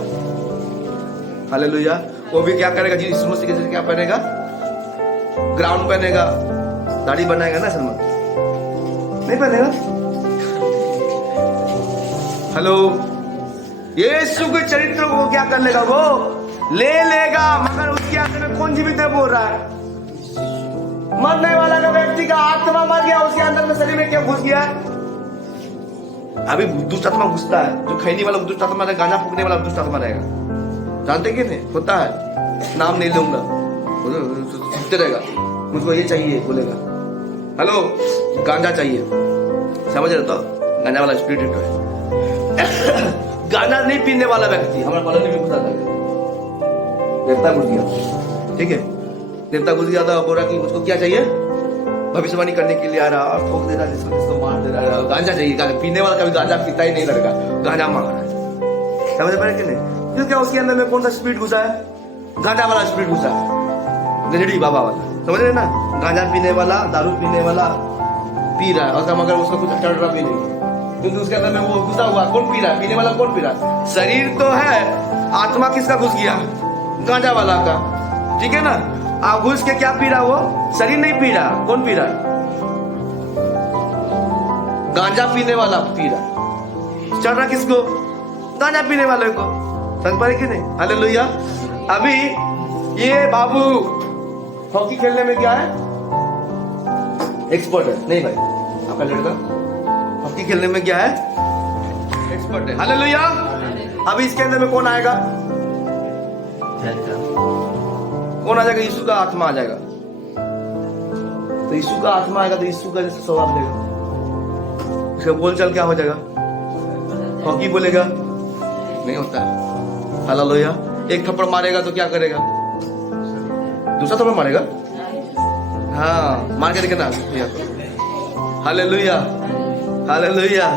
हालेलुया। वो भी क्या करेगा? यीशु मसीह के जरिए क्या पहनेगा? ग्राउंड पहनेगा, दाढ़ी बनाएगा ना सलमान? नहीं पहनेगा? हेलो, यीशु के चरित्र को क्या कर लेगा? वो ले लेगा, मगर उसके अंदर में कौन जीवित है बोल रहा है? मरने वाला का व्यक्ति का आत्मा मर गया, उसके अंदर में शरीर में क्या घुस गया है? अभी दुष्ट आत्मा घुसता है, जो खैनी वाला दुष्ट आत्मा रहेगा, गांजा फूकने वाला दुष्ट आत्मा रहेगा, जानते कि नहीं? होता है, नाम नहीं लूंगा, सुनते रहेगा, मुझको ये चाहिए बोलेगा। हेलो, गांजा चाहिए, समझ रहे? तो गांजा वाला स्पिरिट है। गांजा नहीं पीने वाला व्यक्ति हमारा कॉलोनी में घुसा था, देवता घुस गया, ठीक है? देवता घुस गया था, बोला कि मुझको क्या चाहिए? भविष्यवाणी करने के लिए आ रहा, ठोक दे रहा, जिसको मार दे रहा, गांजा चाहिए। गांजा पीने वाला कभी गांजा पीता ही नहीं लड़का, गांजा मांग रहा है, समझ पा रहे कि नहीं? क्यों? क्या उसके अंदर में कौन सा स्पिरिट घुसा है? गांजा वाला स्पिरिट घुसा है, गजड़ी बाबा वाला, समझ रहे ना? गांजा पीने वाला, दारू पीने वाला पी रहा है, और मगर उसका कुछ चढ़ रहा भी नहीं, क्योंकि उसके अंदर में वो घुसा हुआ। कौन पी रहा है? पीने वाला कौन पी रहा है? शरीर तो है, आत्मा किसका घुस गया? गांजा वाला का, ठीक है ना? आप घुस के क्या पी रहा? वो शरीर नहीं पी रहा, कौन पी रहा है? गांजा पीने वाला पी रहा, चढ़ रहा किसको? गांजा पीने वाले को, समझ पा रहे कि नहीं? हालेलुया। अभी ये बाबू हॉकी खेलने में क्या है? एक्सपर्ट है नहीं भाई? आपका लड़का हॉकी खेलने में क्या है? एक्सपर्ट है। हालेलुया। अभी इसके अंदर में कौन आएगा? कौन आ जाएगा? यीशु का आत्मा आ जाएगा। तो यीशु का आत्मा आएगा तो यीशु का जैसे स्वभाव लेगा, उसका बोल चल क्या हो जाएगा? हॉकी बोलेगा? नहीं होता है। हालेलुया। एक थप्पड़ मारेगा तो क्या करेगा? दूसरा थप्पड़ मारेगा? हाँ, मार के देखना। Hallelujah, hallelujah.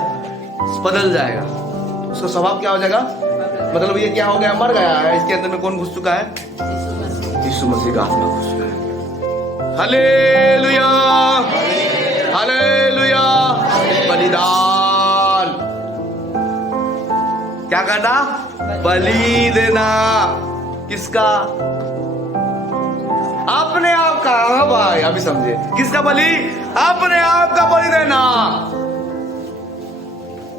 बदल जाएगा, उसका स्वभाव क्या हो जाएगा? मतलब ये क्या हो गया? मर गया है, इसके अंदर में कौन घुस चुका है? यीशु मसीह का आत्मा घुस चुका है। Hallelujah, hallelujah. बलिदान क्या करना? बलि देना। किसका? अपने आप का। हाँ भाई, अभी समझे। किसका बलि? अपने आप का बलि देना।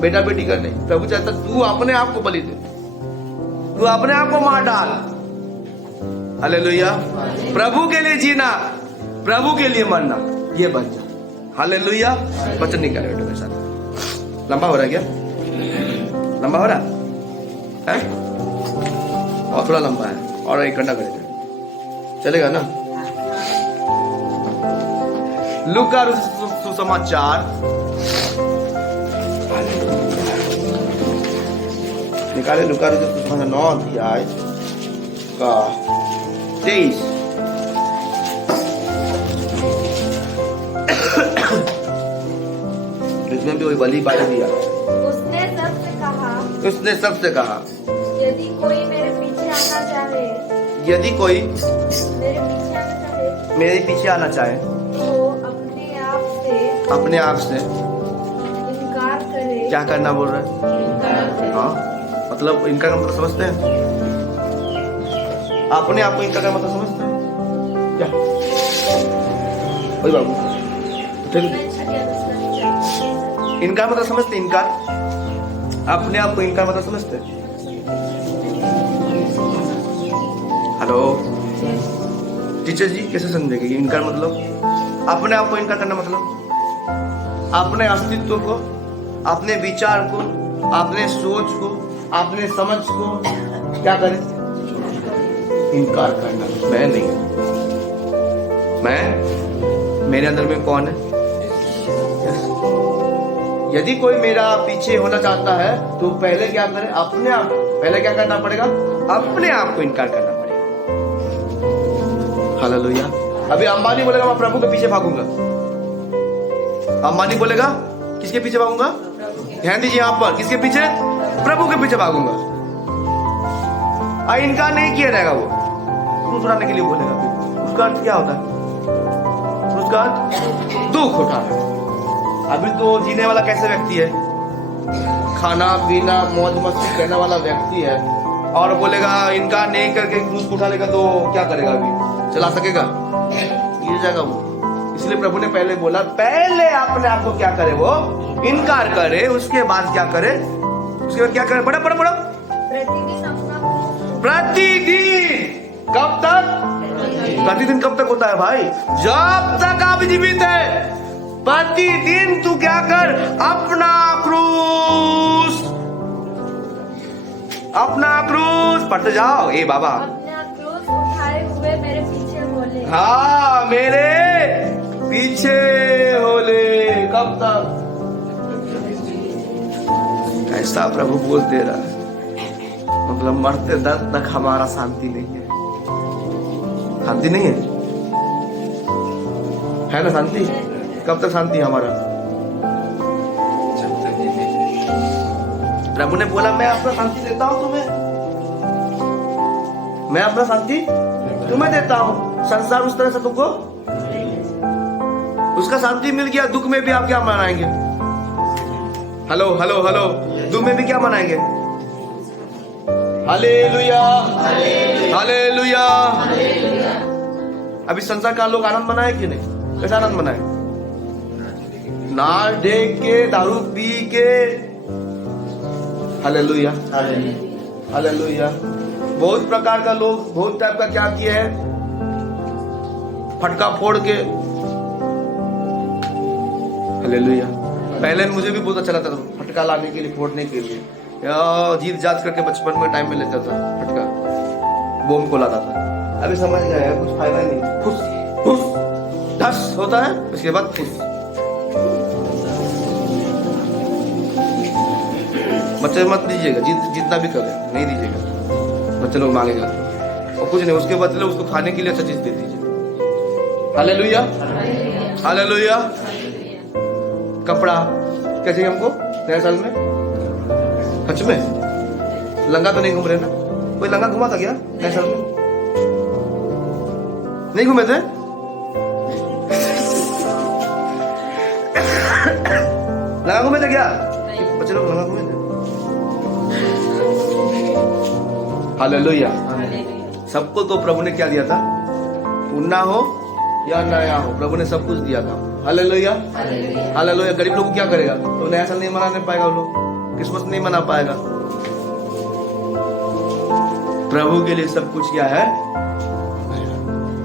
बेटा बेटी का नहीं। प्रभु चाहता तू अपने आप को बलि दे, तू अपने आप को मार डाल। हालेलुया। प्रभु के लिए जीना, प्रभु के लिए मरना, ये बन जा। हालेलुया। वचन निकाले बेटे मेरे साथ। लंबा हो रहा है क्या? लंबा हो रहा है? और थोड़ा लंबा है, और एक घंटा करेंगे, चलेगा ना? लूका सुसमाचार निकाले। लूका सुसमाचार 9 अध्याय का 23। इसमें भी वही बलि बात दिया। उसने सबसे कहा यदि कोई मेरे पीछे आना चाहे, यदि कोई मेरे पीछे आना चाहे तो अपने आप से इनकार करे। क्या करना बोल रहे हैं? हाँ, मतलब इनका मतलब समझते हैं? अपने आप को इनका का मतलब समझते हैं क्या? वही बाबू, इनका मतलब समझते? इनकार, अपने आप को इनकार मतलब समझते? हेलो टीचर जी, कैसे समझेंगे इनकार मतलब? अपने आप को इनकार करना मतलब अपने अस्तित्व को, अपने विचार को, अपने सोच को, अपने समझ को क्या करें? इनकार करना। मैं नहीं, मैं, मेरे अंदर में कौन है? यदि कोई मेरा पीछे होना चाहता है तो पहले क्या करे? अपने आप, पहले क्या करना पड़ेगा? अपने आप को इनकार करना पड़ेगा। हालेलुया। अभी अंबानी बोलेगा मैं प्रभु के पीछे भागूंगा। अंबानी बोलेगा किसके पीछे भागूंगा? ध्यान दीजिए यहाँ पर, किसके पीछे? प्रभु के पीछे भागूंगा। इनकार नहीं किया जाएगा, वो क्रूस उठाने के लिए बोलेगा। उसका अर्थ क्या होता है? उसका अर्थ दुख उठाना। अभी तो जीने वाला कैसे व्यक्ति है? खाना पीना मौज मस्ती करने वाला व्यक्ति है, और बोलेगा इनकार नहीं करके क्रूस उठा लेगा तो क्या करेगा? अभी चला सकेगा? गिर जाएगा वो। इसलिए प्रभु ने पहले बोला, पहले अपने आप को क्या करे, वो इनकार करे, उसके बाद क्या करे, उसके बाद क्या करे, बड़ा बड़ा बड़ा प्रतिदिन। कब तक? प्रतिदिन कब तक होता है भाई? जब तक आप जीवित है। प्रतिदिन तू क्या कर, अपना क्रूस, अपना क्रूस पढ़ते जाओ। ए बाबा, अपना क्रूस उठाए हुए मेरे पीछे बोले। हाँ, मेरे पीछे होले। कब तक? ऐसा प्रभु बोल दे रहा है, मतलब मरते दर्द तक हमारा शांति नहीं है। शांति नहीं है ना? शांति कब तक शांति हमारा? प्रभु ने बोला, मैं अपना शांति देता हूं तुम्हें, मैं अपना शांति तुम्हें देता हूं। संसार उस तरह से तुमको, उसका शांति मिल गया, दुख में भी आप क्या मनाएंगे? हेलो हेलो हेलो, दुख में भी क्या मनाएंगे? Hallelujah, hallelujah. अभी संसार का लोग आनंद मनाए कि नहीं? कैसा आनंद मनाए? नाच देख के, दारू पी के। Hallelujah, hallelujah. बहुत प्रकार का लोग बहुत टाइप का क्या किए हैं, फटका फोड़ के। हालेलुया। पहले मुझे भी बहुत अच्छा लगता था फटका लाने के लिए, फोड़ने के लिए, जीत जात करके बचपन में टाइम में लेता था फटका, बम को लाता था। अभी समझ गया कुछ फायदा नहीं, फुस फुस धस होता है, उसके बाद फुस। बच्चे मत दीजिएगा, जितना भी करे नहीं दीजिएगा, बच्चे लोग मांगेगा और कुछ नहीं, उसके बदले उसको खाने के लिए अच्छा चीज दे दीजिए। Hallelujah, hallelujah. कपड़ा क्या चाहिए हमको नया साल में? सच में लंगा तो नहीं घूम रहे ना? कोई लंगा घुमा था क्या नया साल में? नहीं घूमे थे? लंगा घूमे थे क्या बच्चे लोग? लंगा घूमे थे? हालेलुया। सबको तो प्रभु ने क्या दिया था? पुन्ना हो या नया हो, प्रभु ने सब कुछ दिया था। Hallelujah, hallelujah. गरीब लोग क्या करेगा? तो नया साल नहीं मनाने पाएगा, वो लोग क्रिसमस नहीं मना पाएगा। प्रभु के लिए सब कुछ क्या है?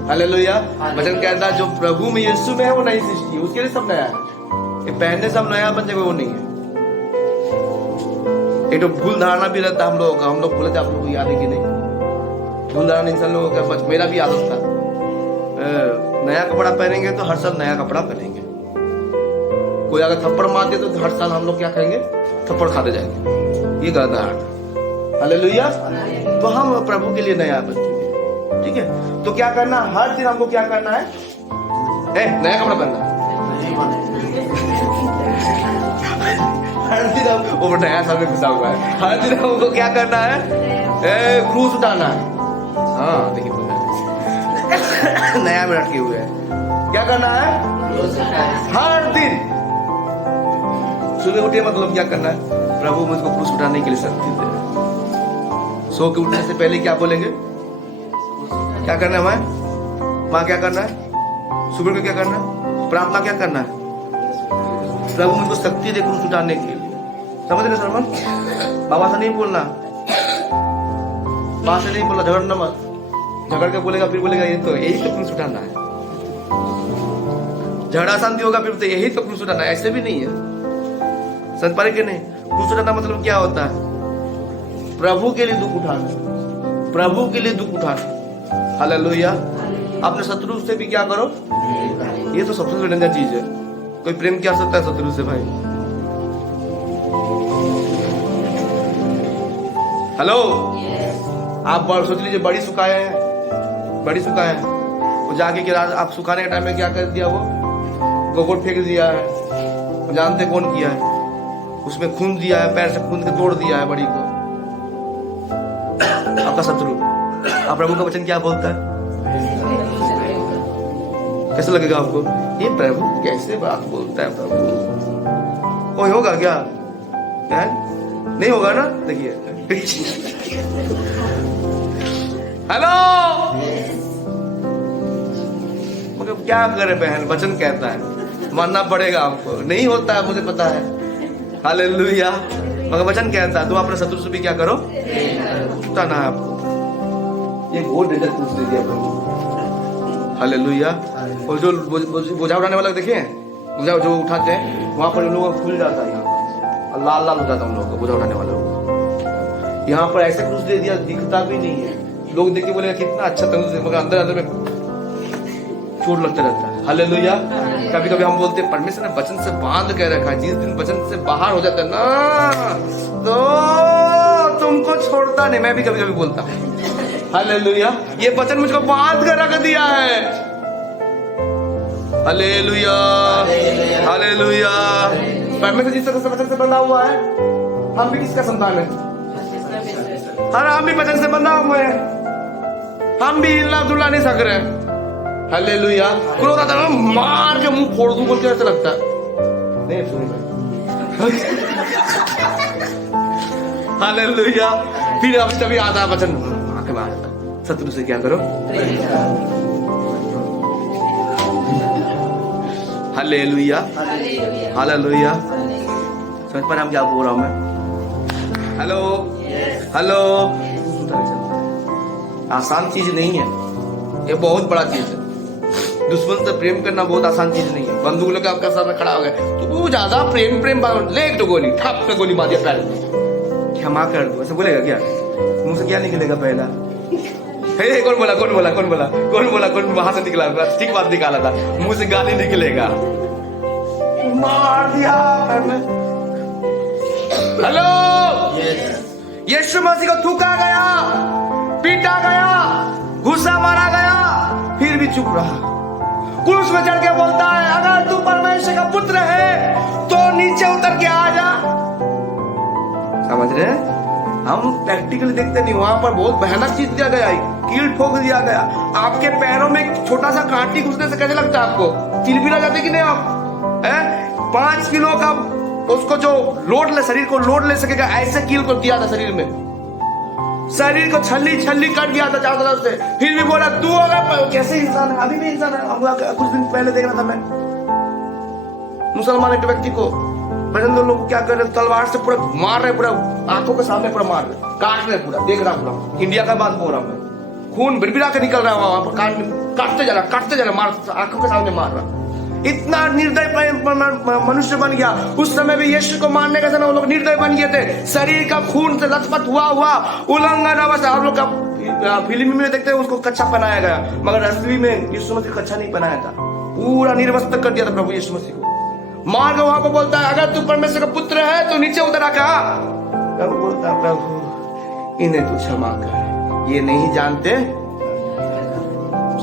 हालेलुया। वचन कहता है जो प्रभु में यीशु में है वो नई सृष्टि है, उसके लिए सब नया है। ये पहनने से हम नया बन जाएगा, वो नहीं है। एक तो भूल धारणा भी रहता है हम लोगों का, हम लोग बोले थे, आप लोगों को याद है कि नहीं? भूल धारणा इंसान लोगों का, मेरा भी आदत था, नया कपड़ा पहनेंगे तो हर साल नया कपड़ा पहनेंगे। कोई अगर थप्पड़ मार दे तो हर साल हम लोग क्या कहेंगे? थप्पड़ खाते जाएंगे। ये गलत है। हालेलुया। तो हम प्रभु के लिए नया बन चुके, ठीक है? तो क्या करना? हर दिन हमको क्या करना है? नया कपड़ा पहनना। हर दिन हम, वो नया साल में घुसा हुआ है, हर दिन हमको क्या करना है? क्रूस उठाना है। हाँ देखिए, नया में रखे हुए हैं, क्या करना है? हर दिन सुबह उठे मतलब क्या करना है? प्रभु मुझको क्रूस उठाने के लिए शक्ति दे। सो के उठने से पहले क्या बोलेंगे? क्या करना है माँ? क्या करना है? सुबह को क्या करना है? प्रार्थना क्या करना है? प्रभु मुझको शक्ति दे क्रूस उठाने के लिए। समझ रहे सरमन? बाबा से नहीं बोलना, बाबा से नहीं बोलना, झगड़ना मत। झगड़ के बोलेगा फिर बोलेगा ये तो यही तो क्रूस उठाना है। झगड़ा शांति होगा फिर तो यही तो क्रूस उठाना है, ऐसे भी नहीं है। समझ पा रहे कि नहीं? क्रूस उठाना मतलब क्या होता है? प्रभु के लिए दुख उठाना, प्रभु के लिए दुख उठाना। हालेलुया। अपने शत्रु से भी क्या करो? ये तो सबसे डेंजर चीज है। कोई प्रेम क्या सकता है शत्रु से भाई? हेलो, आप सोच लीजिए बड़ी सुखाए हैं, बड़ी सुखाए हैं, वो जाके कि आप सुखाने के टाइम में क्या कर दिया? वो गोबर फेंक दिया है, वो जानते कौन किया है? उसमें खून दिया है, पैर से खून के तोड़ दिया है बड़ी को, आपका शत्रु। आप प्रभु का वचन क्या बोलता है? कैसे लगेगा आपको? ये प्रभु कैसे बात बोलता है? प्रभु कोई होगा क्या? नहीं होगा ना? देखिए हेलो, क्या करे बहन, वचन कहता है मानना पड़ेगा हमको, नहीं होता है मुझे पता है। हालेलुया। मगर वचन कहता है तुम अपने शत्रु से भी क्या करो, होता ना आपको। ये बहुत डेंजर कुछ दे दिया प्रभु। हालेलुया। और जो बोझा उठाने वाला देखे बोझा जो उठाते हैं वहां पर उन लोगों को फूल जाता है, यहाँ पर लाल लाल हो जाता है उन लोगों को, बोझा उठाने वालों को। यहाँ पर ऐसे कुछ दे दिया, दिखता भी नहीं है, लोग देख के बोलेगा कितना अच्छा तंदुरुस्त, मगर अंदर अंदर में चोट लगता रहता है। हालेलुया। कभी कभी हम बोलते हैं परमेश्वर ने वचन से बांध के रखा है, जिस दिन वचन से बाहर हो जाता है ना तो तुमको छोड़ता नहीं। मैं भी कभी कभी बोलता हूँ हालेलुया, ये वचन मुझको बांध कर रख दिया है। Hallelujah hallelujah. परमेश्वर जिस तरह से वचन से बंधा हुआ है, हम भी किसका संतान है? अरे हम भी वचन से बंधा हुए हैं, हम भी हिलना डुला नहीं सक रहे। हालेलुया। क्रोध आता है मार के मुंह फोड़ दूं बोल के ऐसा लगता है। नहीं सुनिए हालेलुया। फिर अब तभी आता वचन आके मार, शत्रु से क्या करो। Hallelujah hallelujah. समझ पर हम क्या बोल रहा हूं मैं? Hello hello. आसान चीज नहीं है, ये बहुत बड़ा चीज है। दुश्मन से प्रेम करना बहुत आसान चीज नहीं है। बंदूक लेकर आपका सामने खड़ा हो गया तो वो ज्यादा प्रेम ले एक तो गोली ठप पे गोली मार दिया पैर में, क्षमा कर दो ऐसे बोलेगा क्या? मुंह से क्या निकलेगा पहला? हे कौन बोला कौन बोला कौन बोला कौन बोला कौन वहां से निकला? ठीक बात निकाला था, मुंह से गाली निकलेगा। मार दिया पैर में। हेलो। यीशु मसीह को थूका गया, पीटा गया, घुसा मारा गया, फिर भी चुप रहा। क्रूस में चढ़ के बोलता है अगर तू परमेश्वर का पुत्र है तो नीचे उतर के आ जा। समझ रहे हैं? हम प्रैक्टिकली देखते नहीं, वहां पर बहुत भयानक चीज दिया गया, कील ठोक दिया गया। आपके पैरों में एक छोटा सा कांटी घुसने से कैसे लगता है आपको? चिलबिला जाते कि नहीं आप? 5 किलो का उसको जो लोड ले, शरीर को लोड ले सकेगा, ऐसे कील को दिया था शरीर में, शरीर को छल्ली छल्ली कर दिया था चारों तरफ से। फिर भी बोला तू अगर कैसे इंसान है, अभी भी इंसान है। कुछ दिन पहले देख रहा था मैं मुसलमान एक व्यक्ति को, भजन दो लोग क्या कर रहे, तलवार से पूरा मार रहे, पूरा आंखों के सामने पूरा मार रहे, काट रहे, पूरा देख रहा पूरा। इंडिया का बात बोल रहा मैं, खून बिरबिरा के निकल रहा है वहां पर, काटते जा रहा मार, आंखों के सामने मार रहा। इतना निर्दय मनुष्य बन गया। उस समय भी यीशु को मारने का समय वो लोग निर्दय बन गए थे, शरीर का खून से लथपथ हुआ उल्लंघन अवस्था। आप लोग का फिल्म में देखते हैं उसको कच्चा पहनाया गया, मगर असली में यीशु मसीह कच्चा नहीं पहनाया था, पूरा निर्वस्त्र कर दिया था प्रभु यीशु मसीह को। मार के वहां को बोलता है अगर तू परमेश्वर का पुत्र है तो नीचे उतर आका। प्रभु बोलता है प्रभु इन्हें तू क्षमा कर, ये नहीं जानते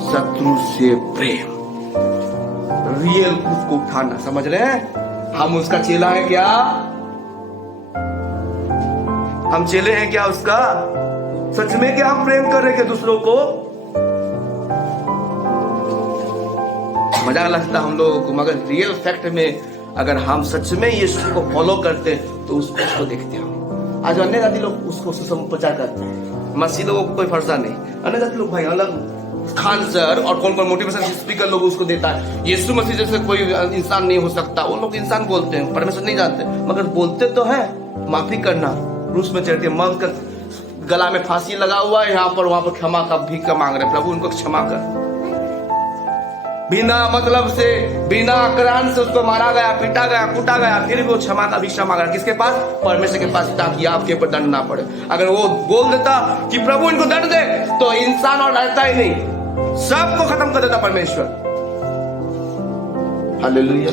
शत्रु से प्रेम, रियल उसको उठाना। समझ रहे हैं? हम उसका चेला है क्या? हम चेले हैं क्या उसका? सच में क्या हम प्रेम कर रहे हैं दूसरों को? मजाक लगता हम लोगों को, मगर रियल फैक्ट में अगर हम सच में यीशु को फॉलो करते तो उसको देखते हम। आज अन्य जाति लोग उसको सुसमाचार करते हैं, मसीह लोगों को कोई फर्जा नहीं। अन्य जाति लोग भाई अलग, खान सर और कौन कौन मोटिवेशन स्पीकर लोग उसको देता है, यीशु मसीह जैसे कोई इंसान नहीं हो सकता। वो लोग इंसान बोलते हैं, परमेश्वर नहीं जानते, मगर बोलते तो है। माफी करना, क्रूस में चढ़ के मौत का गला में फांसी लगा हुआ है, यहाँ पर वहां पर क्षमा का भीख का मांग रहे, प्रभु उनको क्षमा कर। बिना मतलब से, बिना कारण से उसको मारा गया, पीटा गया, कूटा गया, फिर भी वो क्षमा का भिक्षा मांग रहा। किसके पास? परमेश्वर के पास, ताकि आपके ऊपर दंड ना पड़े। अगर वो बोल देता कि प्रभु इनको दंड दे तो इंसान और रहता ही नहीं, सबको खत्म कर देता परमेश्वर। हालेलुया।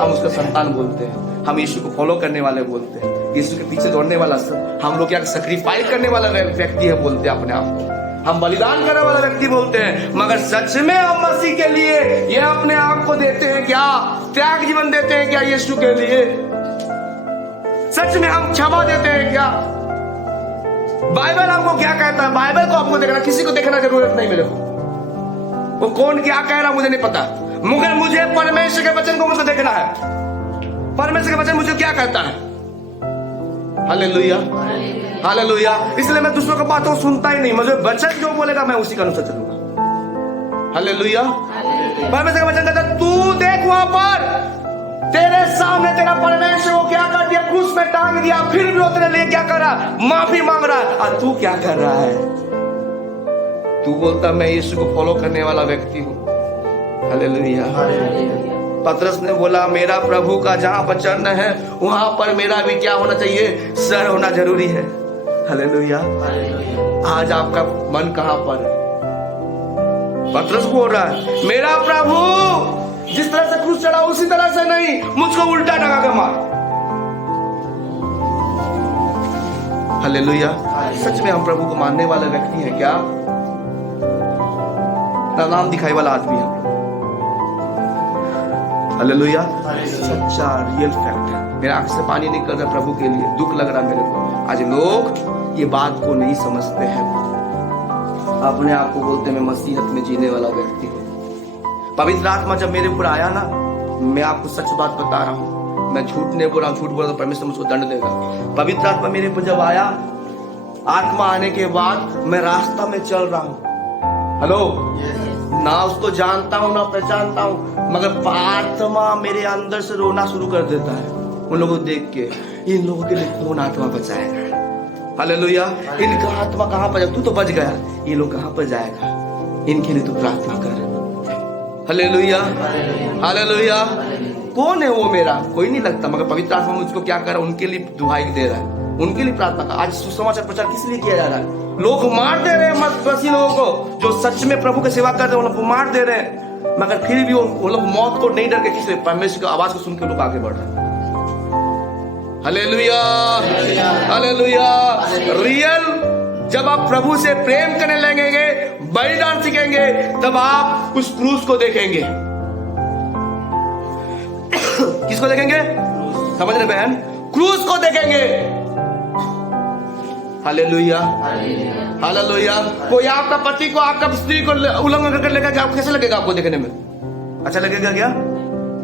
हम उसका संतान बोलते हैं, हम यीशु को फॉलो करने वाले बोलते हैं, यीशु के पीछे दौड़ने वाला, हम लोग क्या सैक्रिफाइस करने वाला व्यक्ति है बोलते हैं अपने आप को, हम बलिदान करने वाला व्यक्ति बोलते हैं। मगर सच में हम मसीह के लिए ये अपने आप को देते हैं क्या? त्याग जीवन देते हैं क्या यीशु के लिए? सच में हम क्षमा देते हैं क्या? बाइबल हमको क्या कहता है? बाइबल को आपको देखना, किसी को देखना जरूरत नहीं मेरे को, वो कौन क्या कह रहा मुझे नहीं पता, मगर मुझे परमेश्वर के वचन को मुझे देखना है। परमेश्वर का वचन मुझे क्या कहता है? Hallelujah hallelujah. इसलिए मैं दूसरों की बातों को सुनता ही नहीं, मुझे वचन जो बोलेगा मैं उसी का अनुसार चलूंगा। हालेलुया परमेश्वर का वचन कहता है तू देख वहां पर तेरे सामने तेरा परमेश्वर को क्या कर दिया, क्रूस में टांग दिया, फिर भी वो तेरे लिए क्या कर रहा है, माफी मांग रहा है। और तू क्या कर रहा है, तू बोलता मैं यीशु को फॉलो करने वाला व्यक्ति हूं। हालेलुया। पतरस ने बोला मेरा प्रभु का जहां पर चरण है वहां पर मेरा भी क्या होना चाहिए, सर होना जरूरी है। हालेलुया। आज आपका मन कहां पर है? पतरस बोल रहा है मेरा प्रभु जिस तरह से क्रूस चढ़ा उसी तरह से नहीं, मुझको उल्टा टंगा के मार। हालेलुया। सच में हम प्रभु को मानने वाले व्यक्ति हैं क्या? नाम दिखाई वाला आदमी है। हालेलुया। सच्चा रियल फैक्ट है। मेरा आंख से पानी निकल रहा है प्रभु के लिए, दुख लग रहा है मेरे को। आज लोग ये बात को नहीं समझते हैं, अपने आप को बोलते मैं मसीहत में जीने वाला व्यक्ति हूँ। पवित्र आत्मा जब मेरे ऊपर आया ना, मैं आपको सच बात बता रहा हूँ, मैं झूठ नहीं बोल रहा हूँ, झूठ बोला तो परमेश्वर मुझको दंड देगा। पवित्र आत्मा मेरे ऊपर जब आया, आत्मा आने के बाद मैं रास्ता में चल रहा हूँ। हेलो, ना उसको जानता हूँ ना पहचानता हूँ, मगर आत्मा मेरे अंदर से रोना शुरू कर देता है उन लोगों को देख के। इन लोगों के लिए कौन आत्मा बचाएगा? हालेलुया। इनका आत्मा कहां पर जाएगा? तू तो बच गया, ये लोग कहां पर जाएगा? इनके लिए तू प्रार्थना कर। हालेलुया। हालेलुया। कौन है वो? मेरा कोई नहीं लगता, मगर पवित्र आत्मा मुझको क्या कर रहा है, उनके लिए दुहाई दे रहा है, उनके लिए प्रार्थना कर। आज सुसमाचार प्रचार किस लिए किया जा रहा है? लोग मार दे रहे हैं मसीही लोगों को, जो सच में प्रभु की सेवा कर रहे हैं, वो लोग मार दे रहे हैं, मगर फिर भी वो लोग मौत को नहीं डर के, किसी परमेश्वर की आवाज को सुन के लोग आगे बढ़ रहे हैं। हालेलुया। हालेलुया। रियल जब आप प्रभु से प्रेम करने लगेंगे, बलिदान सीखेंगे, तब आप उस क्रूस को देखेंगे। किसको देखेंगे? समझ रहे बहन? क्रूस को देखेंगे। हालेलुया। हालेलुया। कोई आपका पति को, आपका स्त्री को उल्लंघन करके लेगा, आपको कैसे लगेगा? आपको देखने में अच्छा लगेगा क्या?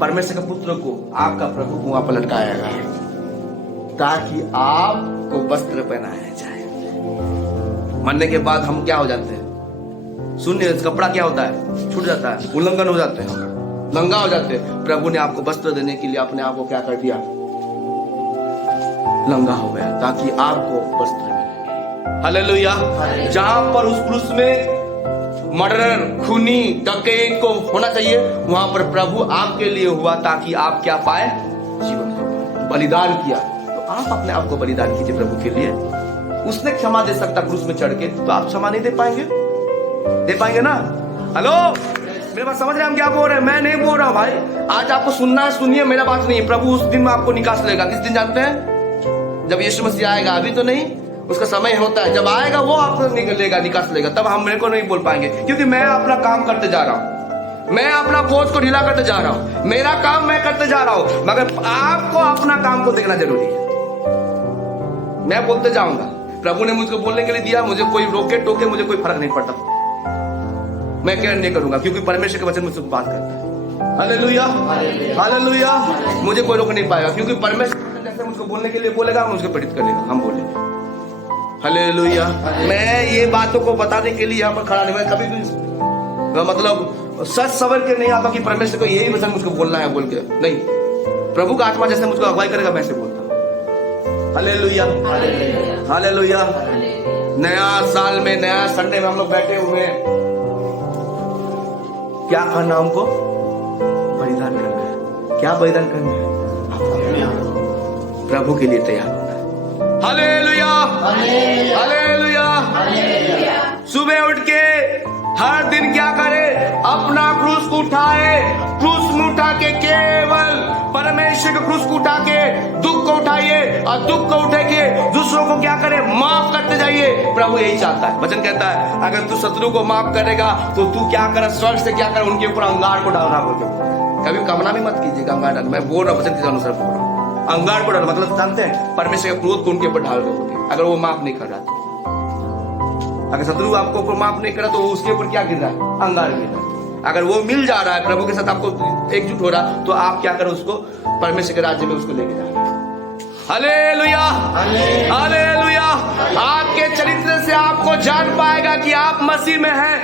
परमेश्वर के पुत्र को आपका प्रभु वहां पर लटकाएगा ताकि आपको वस्त्र पहनाया जाए। मरने के बाद हम क्या हो जाते हैं? सुनिए, कपड़ा क्या होता है? छूट जाता है, उल्लंघन हो जाते हैं, हम नंगा हो जाते हैं। प्रभु ने आपको वस्त्र देने के लिए अपने आप को क्या कर दिया? नंगा हो गया ताकि आपको वस्त्र मिले। हालेलुया। जहां पर उस क्रूस में मर्डरर, खूनी, डकैत को होना चाहिए, वहां पर प्रभु आपके लिए हुआ ताकि आप क्या पाए? जीवन को बलिदान किया। तो आप अपने आप को बलिदान कीजिए प्रभु के लिए। उसने क्षमा दे सकता क्रूस में चढ़ के, तो आप क्षमा नहीं दे पाएंगे? दे पाएंगे ना? हेलो, मेरे बात समझ रहे हैं हम क्या बोल रहे हैं? मैं नहीं बोल रहा हूं भाई, आज आपको सुनना है, सुनिए, मेरा बात नहीं है। प्रभु उस दिन में आपको निकास लेगा। किस दिन जानते हैं? जब यीशु मसीह आएगा। अभी तो नहीं, उसका समय होता है, जब आएगा वो आपको निकलेगा, निकास लेगा। तब हम मेरे को नहीं बोल पाएंगे, क्योंकि मैं अपना काम करते जा रहा हूं, मैं अपना बोझ को ढीला करते जा रहा हूं, मेरा काम मैं करते जा रहा हूं, मगर आपको अपना काम को देखना जरूरी है। मैं बोलते जाऊंगा, प्रभु ने मुझको बोलने के लिए दिया, मुझे कोई रोके टोके मुझे कोई फर्क नहीं पड़ता, मैं केयर नहीं करूंगा, क्योंकि परमेश्वर के वचन मुझसे बात करता है। हालेलुया। हालेलुया। मुझे कोई रोक नहीं पाएगा, क्योंकि परमेश्वर जैसे मुझको बोलने के लिए बोलेगा, हम उसको प्रेरित करेगा, हम बोलेंगे। हालेलुया। मैं ये बातों को बताने के लिए यहाँ पर खड़ा नहीं, मैं कभी भी मतलब सच सवर के नहीं आता कि परमेश्वर को यही वचन मुझको बोलना है बोल के नहीं। प्रभु का आत्मा जैसे मुझको अगुवाई करेगा, मैं से बोलता हूँ। हालेलुया। हालेलुया। नया साल में, नया संडे में हम लोग बैठे हुए हैं, क्या करना हमको? बलिदान करना है। क्या बलिदान करना है? प्रभु के लिए तैयार होना है। हालेलुया। हालेलुया। सुबह उठ के हर दिन क्या करे? अपना क्रूस को उठाए, क्रूस में उठा के केवल परमेश्वर के क्रूस को उठा के दुख को उठाइए, और दुख को उठा के दूसरों को क्या करे? माफ करते जाइए। प्रभु यही चाहता है। वचन कहता है अगर तू शत्रु को माफ करेगा तो तू क्या कर? स्वर्ग से क्या कर? उनके ऊपर अंगार को डालना बोल के। कभी कामना भी मत कीजिएगा अंगार डाल। मैं बोल रहा हूँ, वचन के अनुसार बोल रहा हूँ। अंगार को डालना मतलब जानते हैं, परमेश्वर के क्रोध को उनके ऊपर डाल दोगे अगर वो माफ नहीं कर रहा तो। अगर शत्रु आपको ऊपर माफ नहीं करा तो उसके ऊपर क्या गिर रहा है? अंगार गिर रहा है। अगर वो मिल जा रहा है प्रभु के साथ, आपको एकजुट हो रहा, तो आप क्या करो? उसको परमेश्वर के राज्य में उसको लेके जाओ। हालेलुया। हालेलुया। आपके चरित्र से आपको जान पाएगा कि आप मसीह में हैं।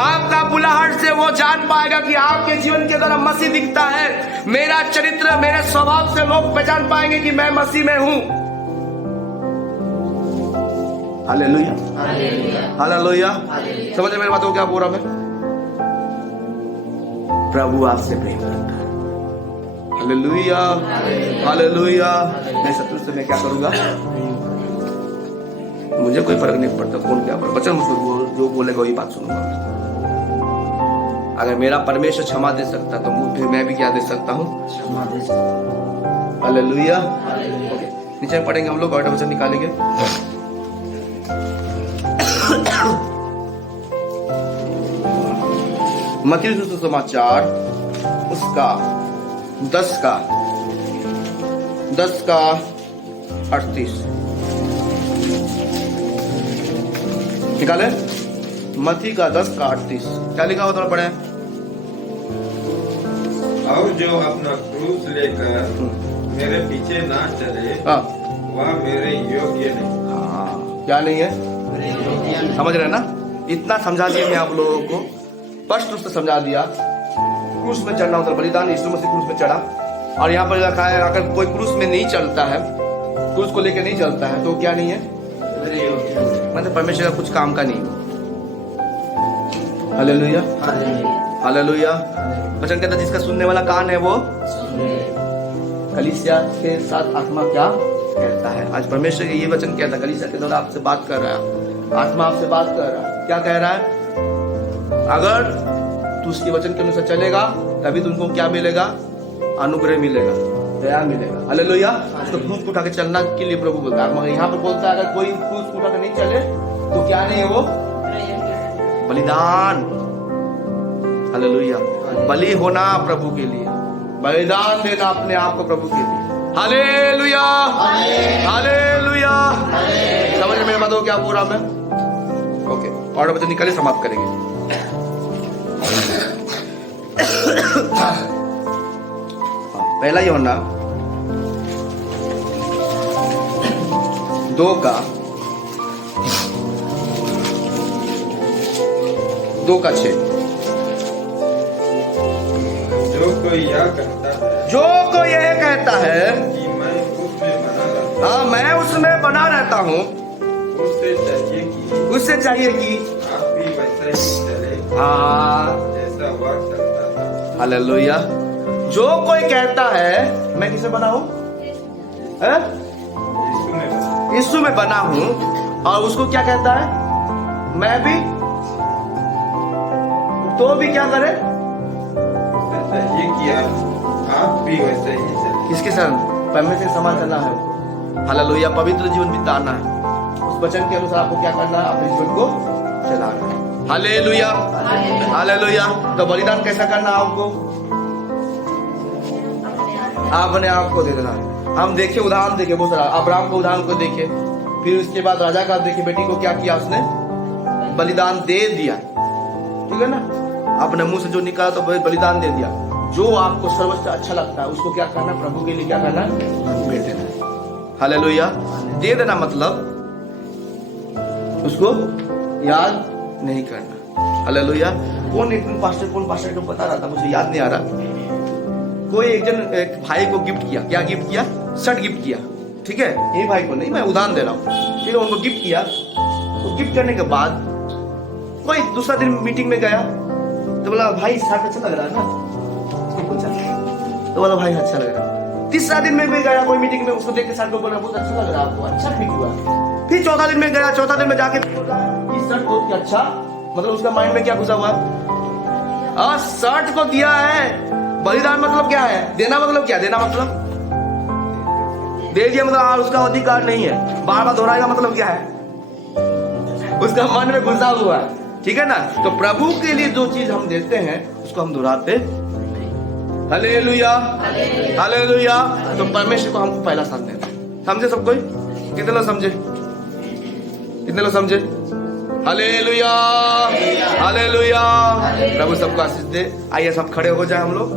आपका बुलाहट से वो जान पाएगा कि आपके जीवन के द्वारा मसीह दिखता है। मेरा चरित्र, मेरे स्वभाव से लोग पहचान पाएंगे कि मैं मसीह में हूं। Hallelujah, hallelujah. समझ मेरी बात को क्या बोल रहा मैं? प्रभु आपसे प्रेम करता है। Hallelujah, hallelujah. मैं शत्रु से मैं क्या करूंगा? मुझे कोई फर्क नहीं पड़ता कौन क्या बोले, बच्चा मुझको जो बोलेगा वही बात सुनूंगा। अगर मेरा परमेश्वर क्षमा दे सकता तो फिर मैं भी क्या दे सकता हूँ? क्षमा दे सकता। हालेलुया। नीचे पढ़ेंगे हम लोग, 8 वचन निकालेंगे। मत्ती सुसमाचार उसका 10 का 38 निकाले। मत्ती का 10 का 38 क्या लिखा हुआ? थोड़ा पढ़े। और जो अपना क्रूस लेकर मेरे पीछे ना चले वह मेरे योग्य नहीं। हाँ, क्या नहीं है? समझ रहे हैं ना? इतना समझा दिया मैं आप लोगों को, स्पष्ट रूप से समझा दिया। क्रूस में चढ़ना मतलब बलिदान, यीशु मसीह क्रूस में चढ़ा। और यहाँ पर लिखा है अगर कोई क्रूस में नहीं चलता है, क्रूस को लेकर नहीं चलता है तो क्या नहीं है? मतलब परमेश्वर का कुछ काम का नहीं। Hallelujah, hallelujah. वचन कहता है जिसका सुनने वाला कान है वो कलीसिया के साथ आत्मा क्या कहता है। आज परमेश्वर ये वचन कहता है, कलीसिया के द्वारा आपसे बात कर रहा है, आत्मा आपसे बात कर रहा है। क्या कह रहा है? अगर तू उसके वचन के अनुसार चलेगा तभी तुमको क्या मिलेगा? अनुग्रह मिलेगा, दया मिलेगा। हालेलुया। तो क्रूस उठा के चलना के लिए प्रभु बोलता है। मगर यहाँ पर बोलता है अगर कोई क्रूस उठा के नहीं चले तो क्या नहीं है वो? बलिदान। हालेलुया। बलि होना प्रभु के लिए, बलिदान देना अपने आप को प्रभु के लिए। Hallelujah, hallelujah. समझ में मेरी बात को क्या बोल रहा मैं? ओके, और वचन निकाले समाप्त करेंगे। पहला यूहन्ना 2 का 6। जो कोई यह कहता है, जो कोई यह कहता है कि मैं उसमें बना रहता हाँ मैं उसमें बना रहता हूँ, उससे चाहिए कि कि आप भी वैसा ही चले हाँ। जैसा वह करता था। हालेलुया। जो कोई कहता है मैं किसे बना हूँ? यीशु में बना। यीशु में बना हूँ, और उसको क्या कहता है? मैं भी तो भी क्या करे? उससे चाहिए कि आप भी वैसे ही चले। किसके संग? परमेश्वर के समान चलना है। हालेलुया। पवित्र जीवन बिताना है। उस वचन के अनुसार आपको क्या करना है? अपने जीवन को चलाना है। Hallelujah, hallelujah. तो बलिदान कैसा करना है आपको? अपने आप को दे देना है। हम देखे उदाहरण देखे बहुत सारा, अब्राहम को उदाहरण को देखे, फिर उसके बाद राजा का देखे, बेटी को क्या किया उसने? बलिदान दे दिया। ठीक है ना? अपने मुंह से जो निकाला तो बलिदान दे दिया। जो आपको सर्वोच्च अच्छा लगता है उसको क्या करना? प्रभु के लिए क्या करना? दे देना। हालेलुया। दे देना मतलब उसको याद नहीं करना। हालेलुया। कौन पास्टर को बता रहा था, मुझे याद नहीं आ रहा। कोई एक भाई को गिफ्ट किया। क्या गिफ्ट किया? शर्ट गिफ्ट किया। ठीक है, यही भाई को नहीं, मैं उदाहरण दे रहा हूँ। ठीक है, उनको गिफ्ट किया। तो गिफ्ट करने के बाद कोई दूसरा दिन मीटिंग में गया तो बोला भाई शर्ट अच्छा लग रहा है ना, उसको पूछा तो बोला भाई अच्छा लग रहा है। तीसरा दिन में भी गया कोई मीटिंग में, उसको देख के शर्ट को बोला बहुत अच्छा लग रहा है आपको, अच्छा फिट हुआ। फिर चौथा दिन में गया, चौथा दिन में जाके इस शर्ट बहुत अच्छा, मतलब उसका माइंड में क्या घुसा हुआ? शर्ट को दिया है। बलिदान मतलब क्या है? देना मतलब क्या? देना मतलब दे दिया मतलब उसका अधिकार नहीं है। बार बार दोहराएगा मतलब क्या है? उसका मन में घुसा हुआ है। ठीक है ना? तो प्रभु के लिए जो चीज हम देते हैं उसको हम दोहराते। Hallelujah, hallelujah. तो परमेश्वर को हमको पहला स्थान देना। समझे सब कोई? कितने लोग समझे? कितने लोग समझे? Hallelujah, hallelujah. प्रभु सबको आशीष दे। आइए सब खड़े हो जाए हम लोग।